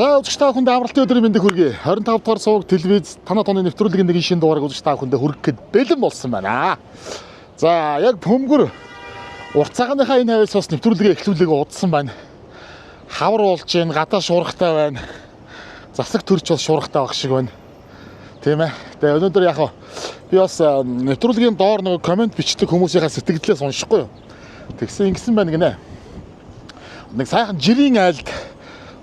За үзэгч та бүхэнд амралтын өдрийн мэндийг хүргэе. 25 дугаар суваг телевиз танаа тооны нэвтрүүлгийн нэг шинэ дугаарыг үзэгч та бүхэнд хүргэх бэлэн болсон байна. За яг бөмбөр урт цагааныхаа энэ хавьяас бас нэвтрүүлгээ эхлүүлээг удсан байна. Хавар болж гин гадаа шуурхтай байна. Засаг төрч бас шуурхтай байх шиг байна. Тийм ээ. Тэгээ өнөөдөр яг би бас нэвтрүүлгийн доор нэг комент бичдэг хүмүүсийнхаа сэтгэлдээ сонсохгүй юу. Тэгсэн ингэсэн байна гинэ. Нэг сайхан жирийн айлд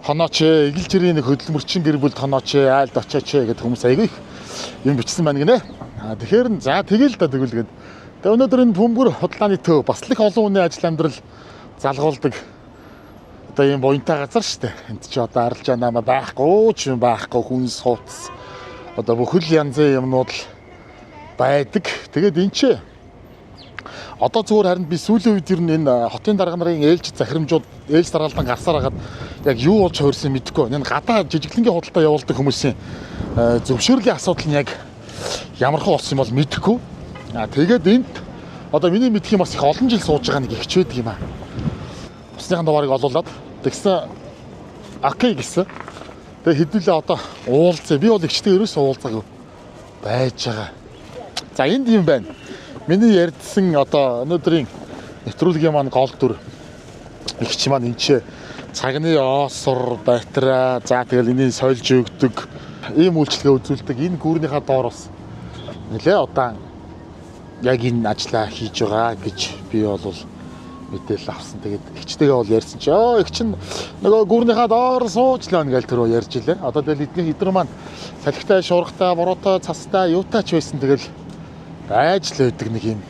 хонооч эгэл жирийн нэг хөдөлмөрчин гэр бүлд хонооч айлд очооч гэдэг хүмүүс аягүй юм бичсэн байна гинэ. Тэгэхээр за тэгэл да тэгвэл гээд. Тэгээ өнөөдөр энэ бөмбөр худлааны төв бас л их олон хүний ажил амьдрал залгуулдаг. Одоо ийм буянтай газар шүү дээ. Энд чи одоо арилжаа намаа байхгүй ч юм байхгүй хүн сууц. Одоо бүхэл янзын юмнууд л байдаг. Тэгээд энэ чи одоо зүгээр харин би сүүлийн үед ер нь энэ хотын дарга нарын ээлж захирамжууд ээлж даргаалдан гарсаар хагаад яг юу болж хувирсан мэдэхгүй. Энэ гадаа жижиглэнгийн худалдаа явуулдаг хүмүүсийн зөвшөөрлийн асуудал нь яг ямархан болсон юм бол мэдэхгүй. Тэгээд энд одоо миний мэдх юм бас их олон жил сууж байгаа нэг ихч байдаг юм аа. Усныхан дугаарыг олуулад тэгсэн окей гэсэн. Тэгээ хэдүүлээ одоо уулзъя. Би бол ихчтэй ерөөсөө уулзаагүй байж байгаа. За энд юм байна. Миний ярьдсан одоо өнөөдрийн нэвтрүүлгийн маань гол дүр ихч маань энэ ч цагны оосор батарей за тэгэл энийг сольж өгдөг ийм үйлчлэгээ үзүүлдэг энэ гүүрнийхээ доор бас нэлээ удаан яг энэ ажлаа хийж байгаа гэж би бол мэдээлэл авсан. Тэгээд ихчтэйгээ бол ярьсан чи их чин нөгөө гүүрнийхээ доор суучлаа гэж тэр ярьж илээ. Одоо тэгэл эдгээр маань салхитай, шуургатай, буруутай, цастай, юутай ч байсан тэгэл байж л байдаг нэг юм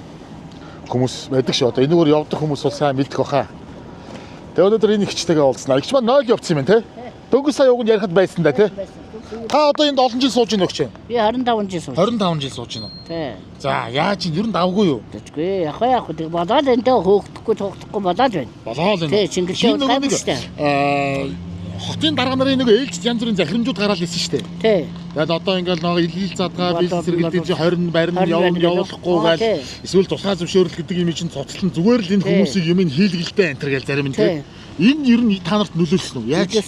хүмүүс байдаг шүү. Одоо энэгээр явдаг хүмүүс бол сайн мэдэх баха. Тэгээ өнөөдөр энэ ихчтэйгээ уулзнаа. Ихч маань 0 явцсан юм тий. Дөнгөж сая уг нь ярихад байсан да тий. Та одоо энд олон жил сууж ийн өгч. Би 25 жил сууж. 25 жил сууж ийн үү? Тий. За яаж ин ер нь давгүй юу? Тэггүй яг тэг болоод энэ хөөгдөхгүй цогтхгүй болоод байна. Болоод байна. Тий, чингэлтэй гайгүй шүү дээ. Хотын дарга нарын нэг ээлж янз бүрийн захирамжууд гараад ирсэн шүү дээ. Тий. Тэгээд одоо ингээл нөгөө илэл задгаа бизнес хэрэглэж 20 барин явуулахгүй гал эсвэл тусгай зөвшөөрөл гэдэг юм чинь цоцлон зүгээр л энэ хүмүүсийг юм хийлгэлтэй энэ төр гэл зарим нь тий. Энэ ер нь та нарт нөлөөлсөн үү? Яаж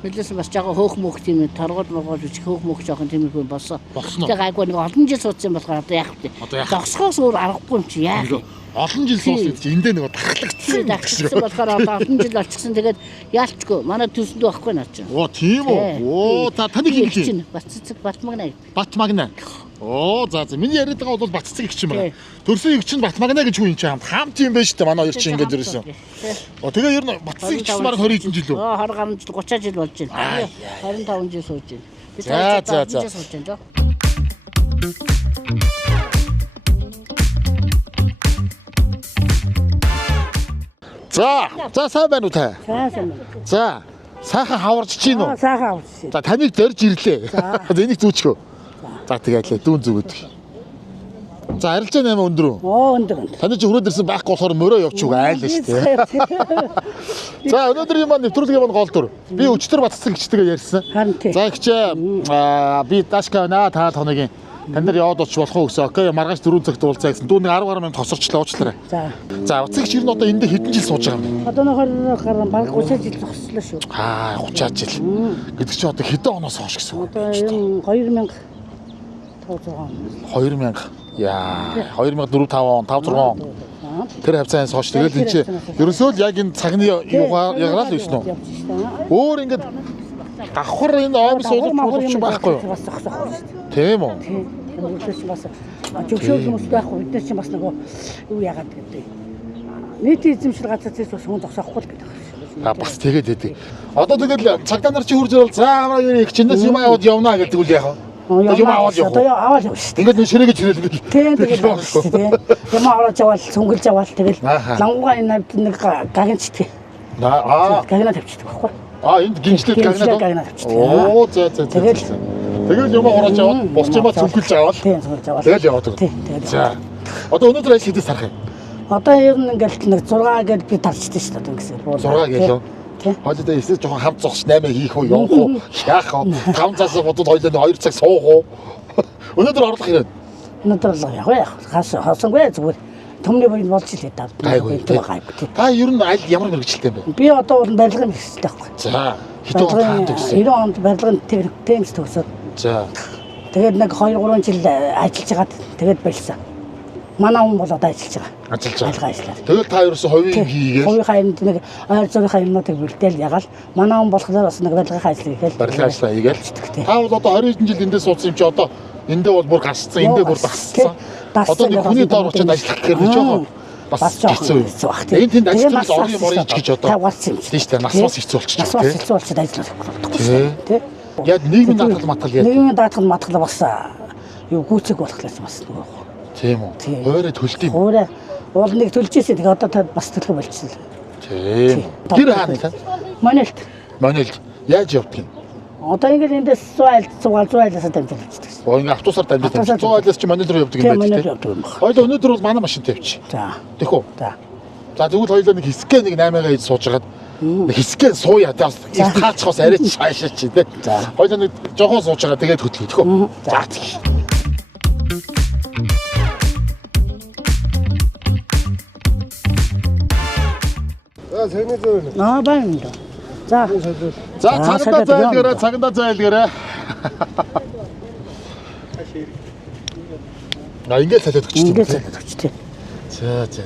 Мэдээс бас жаахан хөөх мөх тийм торгол могоол үчих хөөх мөх жоохон тиймэрхүү болсон. Тэгээ гайгүй нэг олон жил суудсан болохоор одоо яах вэ? Догсохоос өөр аргагүй юм чи яах вэ? Олон жил суусан чи эндээ нэг тахлагдсан болохоор одоо олон жил болчихсон. Тэгээд яалчгүй манай төсөнд байхгүй наа чи. Оо тийм үү? Оо таны хин чинь Батцэг Батмагна. Батмагна. Оо за миний яриад байгаа бол Батцэг их юм байна. Төрсөн их чинь Батмагна гэж хүн юм хамт юм байна шүү дээ. Манай хоёр чинь ингээд ерөөсөн. Оо тэгээ ер нь Батцэг их чинь баг 20 хэдэн жил үү? 20 гаруй жил 30 жил болж байна. 25 жил сууж байна. Би за сууж байна. За сайн байна уу та? Сайн. За сайхан хаварч чинь үү? Сайхан хаварч. За таныг зорж ирлээ. За энийг зүүчгөө. За тэгээд дүүн зүгөд. За арилжаа 8 өндөр үү? Оо өндөр. Таны ч өрөөд ирсэн байхгүй болохоор мөрөө явчих айлаа шүү дээ. За өнөөдрийн маань нэвтрүүлгийн маань гол дүр. Би өчтөр Батцэг ихчтэйгээ ярьсан. За ихчээ би дашка байна та хоногийн. Танд нар яваад очих болох уу гэсэн. Окей маргааш 4 цагт уулзаа гэсэн. Дүү нэг 10 гаруй минут тосорчлаа уучлаарай. За Батцэг их ер нь одоо энд хэдэн жил сууж байгаа юм? Одоо нэг 20 гаруй баг 30 жил зогслоо шүү. 30 жил. Гэдэг чи одоо хэдэн оноос хойш гэсэн үг? Одоо 2000 2000 яа 2004 5 он 5 6 он тэр хавцаанаас хойш тэгэл энэ чи ерөөсөө л яг энэ цагны юугаар ягараа л байсан уу? Өөр ингээд давхар энэ ойр суулж болох байхгүй юу? Тийм үү? Тийм бас зөвшөөрөл хүмүүс байхгүй бид чинь бас нөгөө юу яагаад гэдэг. Нийтийн эзэмшил газар зэс бас хүн зогсоохгүй л гэдэг. Бас тэгээд хэдэг. Одоо тэгэл цагдаа нар чи хурж ирэл за их чинээс юм аваад явна гэдэг үл яах вэ? Юм аваад явах. Одоо аваад явах шүү дээ. Ингээд ширээгээ чирэл гэдэг. Тийм тэгээд байна шүү дээ. Юм аваад явал сүнгэлж явал тэгэл лангуга энэ нэг гагнчдаг. Гагна тавьчихдаг байхгүй. Энд гинжлээд гагна тавьчихдаг. Оо за. Тэгэл юм аваад яваад босч юмаа сүнгэлж аваад. Тийм сүнгэлж аваад. Тэгэл яваад. За. Одоо өнөөдөр ажил хийдээс харах юм. Одоо ер нь ингээл нэг 6 гээд би тарчдаг шүү дээ ингэсэн. 6 гэлөө. Хойлоо эсвэл жоохон хамт зогсож 8 хийх үү, явах уу, яах вэ? 5 цагаас бодвол хойлоо 2 цаг суух уу? Өнөөдөр орлох хэрэг. Өнөөдөр л яах вэ? Хасангүй зүгээр. Төмний боёд болж илээ даа. Та ер нь аль ямар мэрэгчлээ юм бэ? Би одоо бол барилгын мэрэгчлээ байхгүй. За. Хэдэн онд хаан төгссөн? 90 онд барилгын техникс төгсөөд. За. Тэгээд нэг 2-3 жил ажиллаж хагаад тэгээд болсон. Манай хүн болоод ажиллаж байгаа. Ажиллаж байгаа. Ажиллаад. Тэгээд та ерөөсөө хувийн хийгээл. Хувийн хаймд нэг ойр зургийн юмнуудыг бэлдээл ягаал. Манай хүн болохоор бас нэг барилгын ажил хийгээл. Барилгын ажлаа хийгээл. Та бол одоо 20 хэдэн жил эндээ суудсан юм чи одоо эндээ бол бүр гасцсан, эндээ бүр дасцсан. Одоо нэг хүний доор очиод ажиллах гэхээр нэг жоохон бас хэцүү юм. Энэ тэнд ажиллаж орны морын ч гэж одоо тавгалсан юм чи. Тийм шүү дээ. Нас бас хэцүү болчихж Нас бас хэцүү болчиход ажиллах. Тэ. Яг нийгмийн даатгал матгал яаж? Нийгмийн даатгал матгал бас юу гүйцэг болохлаас бас нөгөө. Тийм үү. Хоороо төлд юм. Хоороо уул нэг төлж ирсэн. Тэгээ одоо та бас төлөх болчихсон. Тийм. Гэр хаана та? Манайд. Манайд яаж явдаг юм? Одоо ингээд эндээс 100 айлсаа дамжуулж байгаа. Ингээ автобусаар дамжуулж 100 айлаас чи манайд руу явдаг юм Тийм байх манайд тийм. явдаг юм байна. Хоёул өнөөдөр бол манай машин тавьчих. За. Тэхүү. За. За тэгвэл хоёулаа нэг хэсгээ нэг 8-аа хийж суужгаад нэг хэсгээ сууя таас таачихоос арайч цаашаа чи тий. Хоёулаа нэг жоохон сууж байгаа тэгээд хөтлөе тэхүү. За. Сайн зөв. Байна. За. За цагандаа зайлгаарай, цагандаа зайлгаарай. Ингээд салаад өгч тийм. Ингээд салаад өгч тийм. За. За,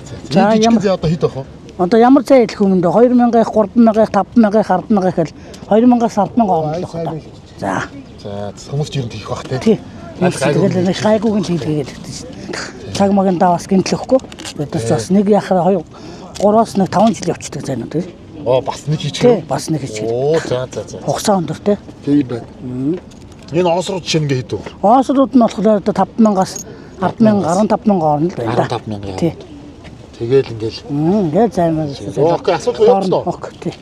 Энэ ямар- жижиг одоо хэд байх вэ? Одоо ямар цай хэлэх юм бэ? 2000-ыг, 3000-ыг, 5000-ыг, 100000-ыг хэл 2000-аас 100000 хооронд л байна. За. За хүмүүс ч юм хийх бах тий. Тий. Тэгэл нэг хайгууг нь хийлгээд гэдэг чинь. Цаг магийн даваас гинтлэхгүй. Бид нар ч бас нэг яхаа 3-аас нэг 5 жил явчихдаг зайнууд тий. Оо бас нэг хийчих Тий, юм. бас нэг хийчих. Оо за. Хугацаа өндөр тий. Тийм байна. Энэ оосрууд жишээ ингээ хийдэг. Оосрууд нь болохоор одоо 5000-аас 100000, 15000 хооронд л байна. 15000. Тий. Тэгэл ингээл. Ингээд займаа. Окей, асуудал юу вэ? Окей, тий.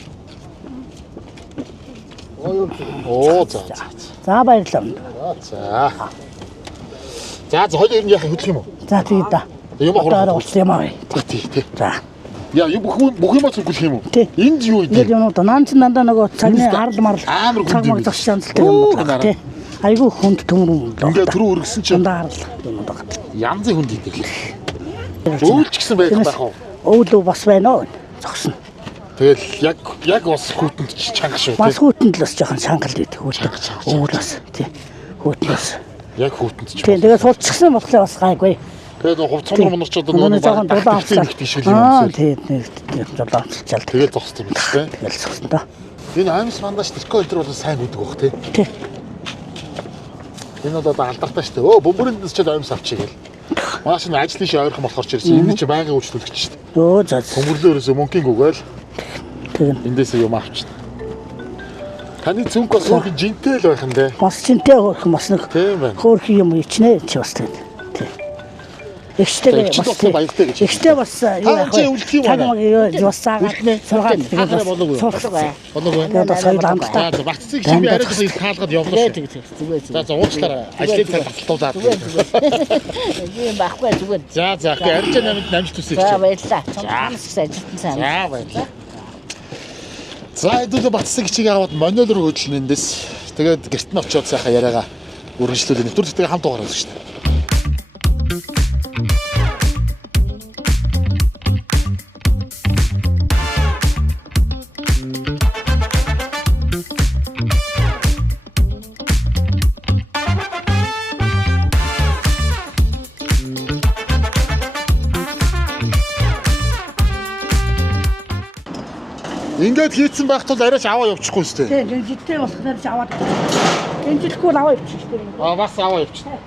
Оо за. За баярлалаа. За. За хоёул ер нь яхаа хөдлөх юм уу? За тий да. Юм Одоо ахрах. уулз юм аа. Тий. За. Яа, юу бүх юм хөдлөх юм уу? Тий. Энд юу Ингээд ийм? юм уу наан чин дандаа нөгөө цагны харал марл Амар хүнд цаг юм маг биш. зогсож амталтай юм байна тий. Айгу хүнд төмөр юм. Ингээ түрүү өргөсөн чинь дандаа харал юм байна. янзын хүнд идэг. Өөлч гэсэн байх уу? Өвлөө бас байна уу? Зогсно. Тэгэл яг бас хүүтэнд чанга шүү Бас тий. хүүтэнд л бас жоохон шангал идэх хөлтэй. Өвлөөс тий. Хүүтнээс. Яг хүүтэнд ч. Тий тэгээ суулчихсан болохоор бас гайгүй. Тэгээд хувцсан монорч одоо Нөгөө жоохон дулаан авцсан авцсан. гэдэг шиг юм уу? Тий дулаан авцчаал. Тэгээд зогссон юм тий. Тэгэл зогсно да. Энэ аймс мандаш тэрхүү энэ бол сайн үүдэг бах тий. Тий. Энэ бол одоо алдартай шүү дээ. Өө бөмбөрөнд ч аймс авчиг гэл. Маш нэг ажлын ши ойрхон болохоор ч ирсэн. Энэ чи байнгын үйлчлүүлэгч шүү дээ. Өө за. Бөмбөрлөөрөөсөө мөнгөний гүгээл Тэгэн. эндээсээ юм авчна. Таны зүнх бас өөрхөн жинтэй л байх юм дээ. Бас чинтэй хөөрхөн бас нэг Тийм байна. хөөрхөн юм ичнэ чи бас тэгээд. Тий. Ихтэй Ихтэй бас бас баяртай гэж. Ихтэй бас юу яах чи үлдэх юм Цаг байна? маг юу бас цаагаад Үлднэ. сургаад Хахаараа болов уу? Болов уу? Тэгээд бас соёл хамтдаа. За баццыг чимээ арай бас их таалгаад явлаа шүү. За уучлаарай. Ажлыг цаа талтуулаад. Тийм байхгүй зүгээр. За арич намд намж төсөж. За баярлаа. Цаанаас их ажилтан сайн. За баярлаа. За хэдүүлээ баццыг чиг аваад монол руу хөдлөн эндээс. Тэгээд гэрт нь очиод сайхан яриагаа үргэлжлүүлээ. Нэвтрүүлэгтэй хамт угаараа шүү дээ. Ингээд хийцэн байх тул арайч аваа явчихгүй шүү дээ. Тийм жидтэй болохоор ч аваад. Тэнцэлгүй л аваа явчих шүү дээ. Бас аваа явчихна.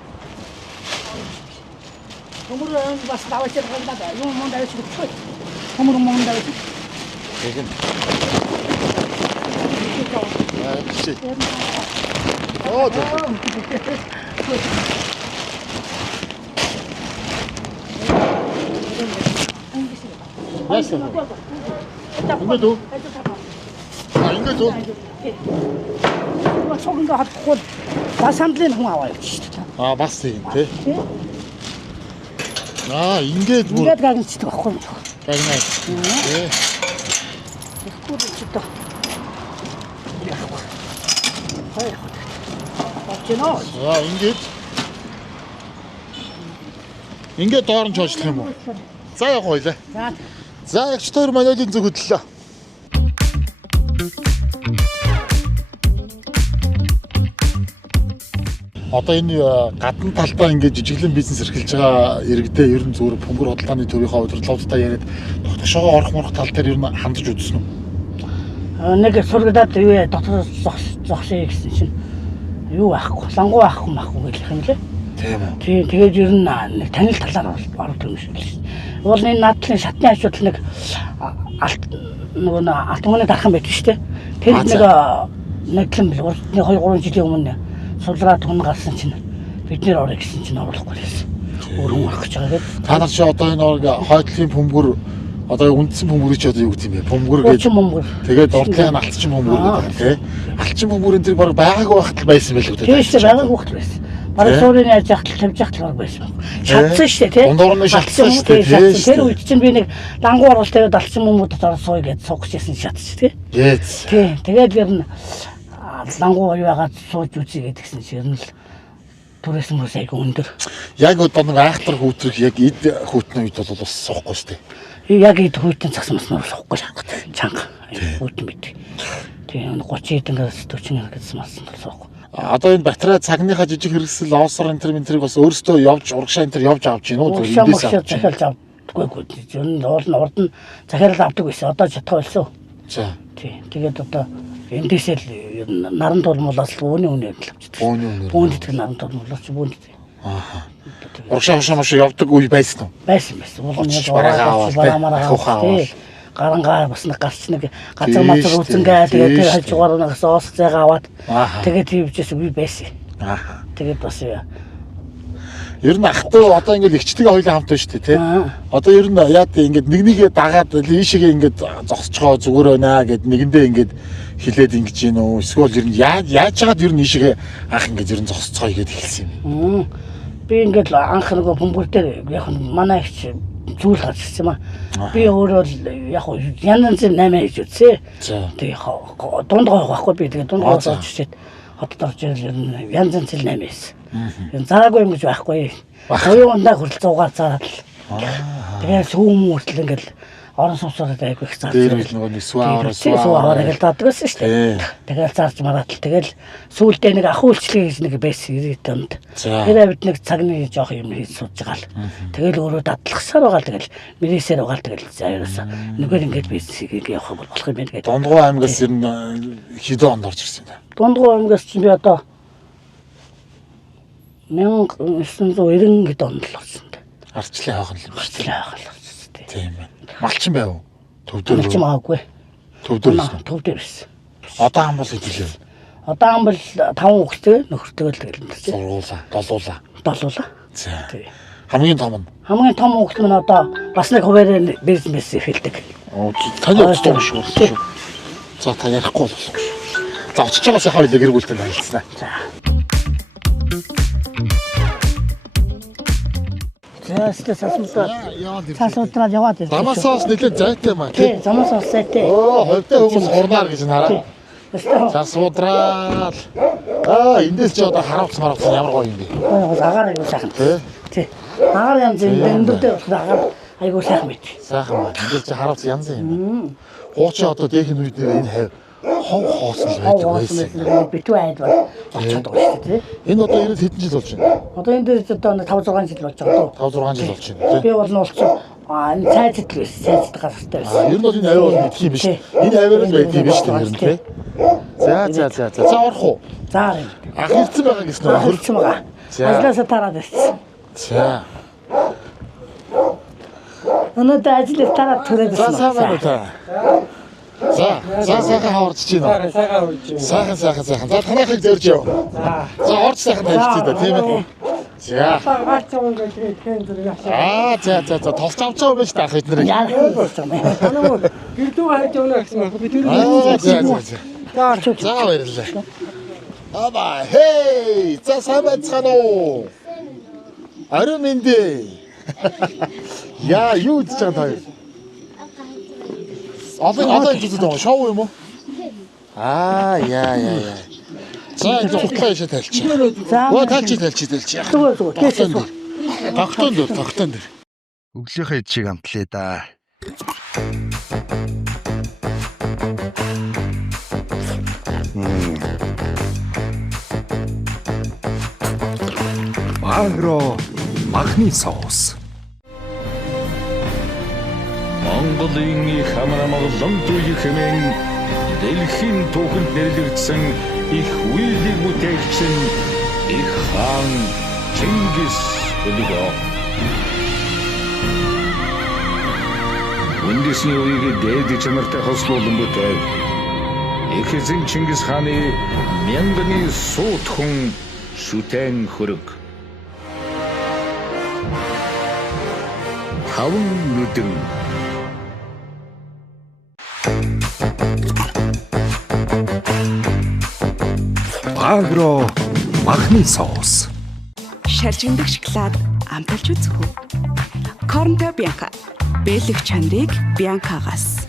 Төмөр бас аваач байгаа юм мөн давж өгчих. Төмөр мөн давж. Тэгин. Чи. Оо Яасан. Ингээд үү? Ингээд үү? Цогн хатхгүй бас хамтлын хүн аваа явчих шүү дээ. Бас тийм тий. Ингээд бүр Ингээд гагнчдаг байхгүй юу? гайнаа. Тий. Ихгүй ч одоо. Хаяа. Бачноо. Ингээд доор нь чойчлох юм уу? За яг хойлоо. За. За ягч төр манайлийн зүг хөдлөлөө. Одоо энэ гадна талдаа ингээд жижиглэн бизнес эрхэлж байгаа иргэдээ ер нь зүгээр бөмбөр худалдааны төвийнхаа удирдлагуудаа яриад тогтшоогоо орох морох тал дээр ер нь хандаж үзсэн үү? Нэг сургадаад юу дотор зогсоё гэсэн чинь юу аахгүй, лангуу аахгүй махгүй гэх юм лээ. Тийм үү. Тийм тэгээд ер нь нэг танил талаар ордог юм шиг л шин. Уул энэ наадлын шатны асуудал нэг нөгөө алтманы дархан байдаг шүү дээ. Тэр нэг нэглэн бил 2-3 жилийн өмнө сулраад хүн гарсан чинь бид нэр орё гэсэн чинь оруулахгүй байсан. Өөрөө орох гэж байгаа гэдэг. Та нар чи одоо энэ хойдлын бөмбөр одоо үндсэн бөмбөрийг ч одоо юу гэдэг юм бэ? Бөмбөр гэдэг. Тэгээд урдлын алтчин бөмбөр гэдэг тийм. Алтчин бөмбөрийн тэр баг байгаагүй байхад байсан байл үү? Тийм шүү, байгаагүй байхад байсан. Бараг суурийн яаж яхад тавьж яхад байсан. Шатсан шүү дээ, тийм. Дундуур нь шатсан шүү дээ. Тэр үед чинь би нэг лангуу оруулалт тавиад алтчин бөмбөрөд орох сууя гэж суугч ясан шатсан тийм. Тийм. Тэгээд ер нь лангуу яваад сууж үзье гэдгсэн чинь ер нь л түрээс мөс айгүй өндөр. Яг одоо нэг айхтар хүүтрэх яг эд хүүтний үед бол бас суухгүй шүү дээ. Яг эд хүүтэн цагсан бас нөр суухгүй чанга. Хүүтэн бит. Тийм 30 эдэн градус 40 градус масан суухгүй. Одоо энэ батарей цагныхаа жижиг хэрэгсэл оосор энэ төр бас өөрсдөө явж урагшаа энэ төр явж авч гин үү? Эндээс захиалж авдаггүй. Ер нь урд нь захиалж авдаг байсан. Одоо чадах болсон. За. Тийм. Тэгээд одоо эндээсээ л наран тулмуулаас үүний үнээр л авчихдаг. Үүнд идэх наран тулмуулаас үүнд. Ааха. Урагшаа явдаг үе байсан уу? Байсан. Уул нь бараамаараа гарангаа бас нэг гарч нэг газар мацар үзэнгээ тэгээд тэр хажуугаар нэг соос зайгаа аваад тэгээд хийвчээс би байсан. Ааха. Тэгээд бас ер нь ахтай одоо ингээд ихчтэйгээ хоёулаа хамт байна шүү дээ тий. Одоо ер нь яа тий ингээд нэгнийгээ дагаад ийшээгээ ингээд зогсцохоо зүгээр байна гэд нэгэндээ ингээд хилээд ингэж гин үү эсвэл ер нь яаж чагаад ер нь ийшээгээ анх ингээд ер нь зогсцохоо игээд эхэлсэн юм. Би ингээд анх нэг бөмбөр дээр яг манай ихч зүйл гарч ирсэн юм аа. Би өөрөө яг янз 8 хийж үзье. Тэгээ дунд гой байхгүй би тэгээ дунд гой сууж чичээд хотод орж ирэл янз 8 байсан. Заагүй юм гэж байхгүй. Хоёрын ундаа хүртэл 100-аар заараад л. Тэгээ сүүм хүртэл ингээл орон сумсараад айгүй их заарч. Тэр нөгөө нэг суваараа ингээл даадаг байсан шүү дээ. Тэгэл заарч мараад л тэгэл сүүлдээ нэг ах үйлчлэг гэж нэг байсан 90-д онд. Тэр авид нэг цагны жоох юм хийж сууж байгаа л. Тэгэл өөрөө дадлахсаар байгаа л тэгэл мэрээсээр байгаа л тэгэл заяараасаа нүгээр ингээд бизнесийг явах болох юм байна гэдэг. Дундгой аймгаас ер нь хэдэн онд орж ирсэн юм бэ? Дундгой аймгаас чинь би одоо 1990 хэд онд л орсон дээ. Арчлын хаахан л орсон дээ. Тийм ээ. Малчин байв уу? Төв дээр. Малчин аагүй. Төв дээр байсан. Төв дээр байсан. Одоо ам бол хэдүүлээ. Одоо ам бол 5 хүүхэдтэй нөхөртэйг л тэгэл юм. Сургуулаа. Долуулаа. За. Хамгийн том нь. Хамгийн том хүүхэд нь одоо бас нэг хуваарь бизнес эхэлдэг. Таны өстөө шүү. За та ярихгүй бол. За очиж байгаас хаваа гэргүүлтэн харилцсан. За. Цаасуутраад яваад ирсэн. Замасаас нэлээд зайтай маа. Тийм, замасаас зайтай. Хойтой хүмүүс хурнаар гэж нараа. Цаасуутраад. Эндээс ч одоо харавц ямар гоё юм бэ? Агаар аягүй сайхан. Тий. Агаар янз өндөр дээр агаар аягүй сайхан байт. Сайхан байна. Эндээс ч харавц янз юм. Хуучин одоо дээхэн үед энэ хав хов хоосон байдаг байсан. Битүү айд бол очоод байгаа шүү дээ. Энэ одоо ирээд хэдэн жил болж байна? Одоо энэ дээр одоо 5-6 жил болж байгаа. 5-6 жил болж байна. Би бол нуулсан энэ цайзд байсан. Цайзд гарахтай байсан. Ер нь бол энэ авиа бол мэдх юм биш. Энэ авиа л байдаг юм биш үү тий. За орох уу? За. Ах ирсэн байгаа гэсэн үү? Ирсэн байгаа. Ажлаасаа тараад ирсэн. За. Өнөөдөр ажлыг тараад түрээд ирсэн. За сайн байна. За сайхан хаварч чинь. Сайхан. За танахыг зорж яв. За орч сайхан тавьчих та тийм ээ. За. За толч авч байгаа байж таах хэд нэр. Гэрдүү хайж явна гэсэн юм. Би тэр. За баярлалаа. Ава хей за сайн байцгаана уу? Ариун мэндэ. Яа юу гэж чам таа. Одоо энэ зүйл шоу юм уу? Яа. За энэ хутлаа ишээ тайлчих. Тайлчих. Тогтоон дээр. Өглөөхөө чиг амтлаа да. Агро махны соус. Монголын их хамрамгалан туй хэмээн дэлхийн түүхэнд нэрлэгдсэн их үйлийг бүтээгч нь их хаан Чингис өлгөө. Үндэсний үеийг дээд чанартай хослуулан бүтээв. Их эзэн Чингис хааны мянганы суут хүн шүтэн хөрөг. Таван нүдэн Агро махны соус. Шаржигдах шоколад амталж үзэх үү? Корнто Бянка. Бэлэг чанарыг Бянкагаас.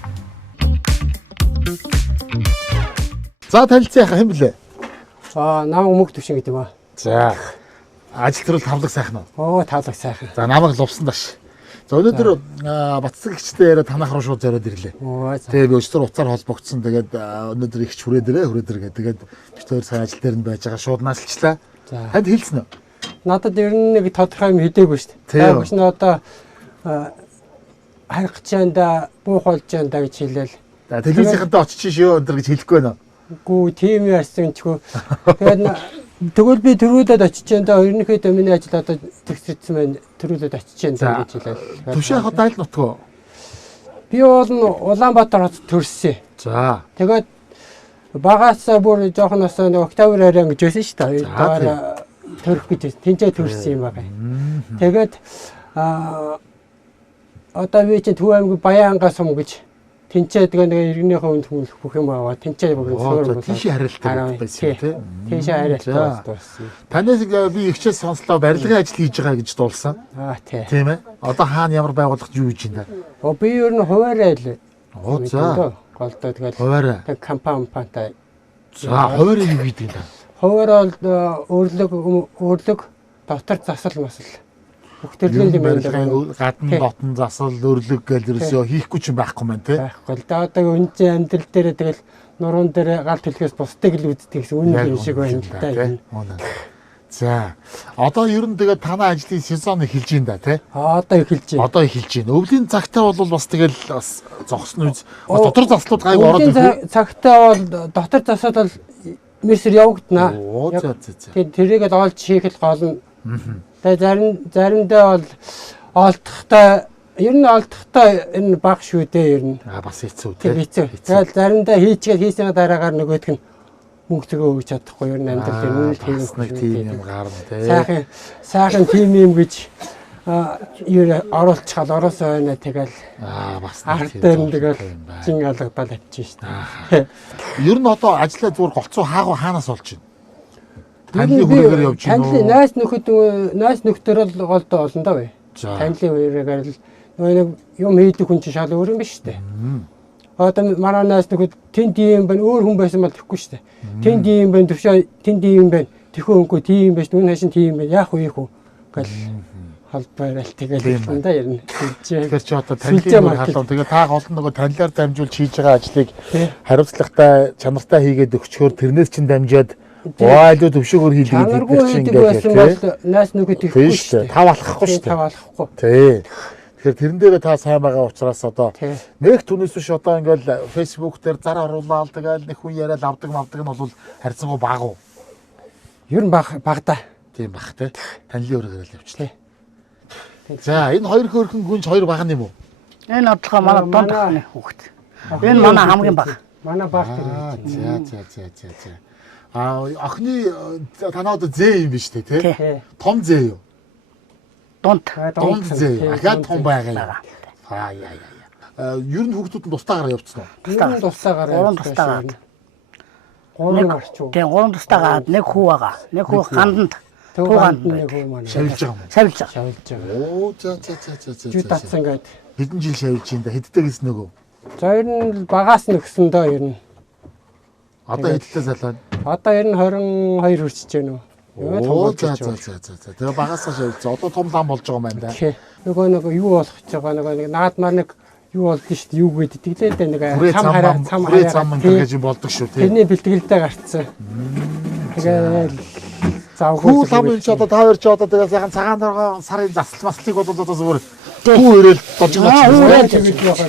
За танилцсан хэн блэ? Намайг Мөнх Төвшин гэдэг ба. За. Ажил төрөл тавлаг сайхан уу? Таалаг сайхан. За намайг лувсан даш. За өнөөдөр Баццагчтай яриа танах руу шууд зориод ирлээ. Тэгээ би өчтөр уцаар холбогдсон. Тэгээд өнөөдөр ихч хүрээдэрээ. Тэгээд битээр сайн ажил дээр нь байж байгаа шууд наалчлаа. Танд хэлсэн үү? Надад ер нь нэг тодорхой юм хэлээгүй шүү дээ. Тэгэж нь одоо харих чанда буух болж чанда гэж хэлээл. За телевизийнхэнтэй очиж шүү өндөр гэж хэлэхгүй байна. Гүү тийм яасан чгүй. Тэгээд тэгвэл би төрүүлээд очиж чанда ерөнхийдөө миний ажил одоо тэгсэрсэн байна. Төрүүлээд очиж чанда гэж хэлээл. Төвшин хот айл нутгоо. Би бол Улаанбаатар хот төрсөн. За. Тэгээд багаасаа бүр жоохноос нэг октябрь арай ингэж байсан шүү дээ. Дараа төрөх гэж тэнцээ төрсөн юм байна. Тэгээд одоо би чинь Төв аймгийн Баянгай сум гэж тэнцээ тэгээ нэг иргэнийхээ үнд хүмүүлэх бүх юм аваа тэнцээ бүгд суурь тийшээ харилцдаг байсан тийм. Тийшээ харилцдаг болсон. Танаас би ихчээс сонслоо барилгын ажил хийж байгаа гэж дуулсан. Тийм ээ. Одоо хаана ямар байгууллагч юу хийж байна? Би ер нь хуваарай л. За. Голдоо тэгэл хуваарай. Тэг компанитай. За хуваарай юу гэдэг юм бэ? Хуваарай бол өрлөг дотор засал масал. Бүхтэрлэн юм байна. Гадна дотн засал өрлөг гэл ерөөсөө хийхгүй ч юм байхгүй маань тий. Байхгүй л да одоо үнцэн амьдрал дээр тэгэл нуруунд дээр гал төлөхөөс бусдыг л үздэг гэсэн үнэн юм шиг байна л да. За одоо ер нь тэгээд танай ажлын сезон эхэлж байна да тий. Одоо эхэлж байна. Одоо эхэлж байна. Өвлийн цагтаа бол бас тэгэл бас зогсон үз. Дотор заслууд гайг ороод ирэх. Цагтаа бол дотор засал бол мессер явагдана. Тэгээд тэрийг л олж хийх л гол нь. Тэгээд заримдаа бол олдохтой ер нь энэ баг шүү дээ ер нь. Бас хэцүү тийм. Тэгээд заримдаа хийсэн дараагаар нөгөөдг нь мөнгө зөгөө өгч чадахгүй ер нь амьдрал тийм юм гарна тийм. Сайхан тийм юм гэж оруулчихал ороосоо байна тэгэл бас ард дээр тэгэл зин алгадал авчих шүү дээ. Ер нь одоо ажиллаа зүгээр голцоо хаанаас олж байна? Танилын хүрээгээр явж байна уу? Танилын найс нөхдөр л голдоо олон даа бай. Танилын хүрээгээр л нэг юм хийдэг хүн чинь шал өөр юм биш үү? Одоо манай найс нөхөд тэнд юм байна өөр хүн байсан бол тэхгүй шүү дээ. Тэнд юм байна төвшөө тэнд юм байна. Тэхүү хөнгөө тийм байж нүн хашин тийм байна. Яах вэ хөө гэл холбоорал тэгэл юм да ярина. Тэгэхээр чи одоо танилын халуун тэгээ та гол нөгөө танилаар дамжуулж хийж байгаа ажлыг хариуцлагатай чанартай хийгээд өгчхөөр тэрнээс чин дамжаад Оайлуу төвшөөр хийлгээд идэх чинь ингээд тийм. Найс нүгэд ихгүй шүү дээ. Тав алахгүй шүү дээ. Тав алахгүй. Тий. Тэгэхээр тэрэн дээрээ та сайн байгаа учраас одоо нэг түнэс биш одоо ингээд Facebook дээр зар оруулаад тэгэл нэг хүн яриад авдаг нь бол харьцангуй бага уу? Ер нь багада. Тийм баг тий. Танилын өрөөгөр л явчихлаа. За энэ хоёр хөөрхөн гүнж хоёр баг юм уу? Энэ одлого манай дунд тахны хүүхэд. Энэ манай хамгийн баг. Манай баг тэр. За. Охны танаа одоо зээ юм биш үү тий? Том зээ юу? Дунд зээ. Ахаад том байгаа юм. Ер нь хүүхдүүд нь тустаагаар явцсан уу? Ер нь тустаагаар. Гурван тустаагаар. Гурван гарч уу? Тийм, гурван тустаагаар нэг хүү байгаа. Нэг хүү ганданд. Туганд нэг хүү маань. Шавилж байгаа юм. Шавилж байгаа. Оо за. Жи татсан гээд. Хэдэн жил шавилж юм да? Хэдтэй гэсэн нөгөө? За ер нь багаас нөхсөн доо ер нь. Одоо хэдтэй салаад? Одоо ер нь 22 хүрчиж байна уу? Оо за. Тэгээ багасаа шавилж. Одоо том лам болж байгаа юм байна да. Нөгөө юу болох гэж байгаа нэг наад маа нэг юу болд нь шүү дээ. Юу гэдэг тэглээд нэг цам хараа гэж болдог шүү тий. Тэрний бэлтгэлдээ гарцсан. Тэгээд Хүү лам юм чи одоо та хоёр чи одоо тэгээ сайхан цагаан доргоо сарын засал маслыг бол одоо зүгээр хүү ирээл дожгнооч.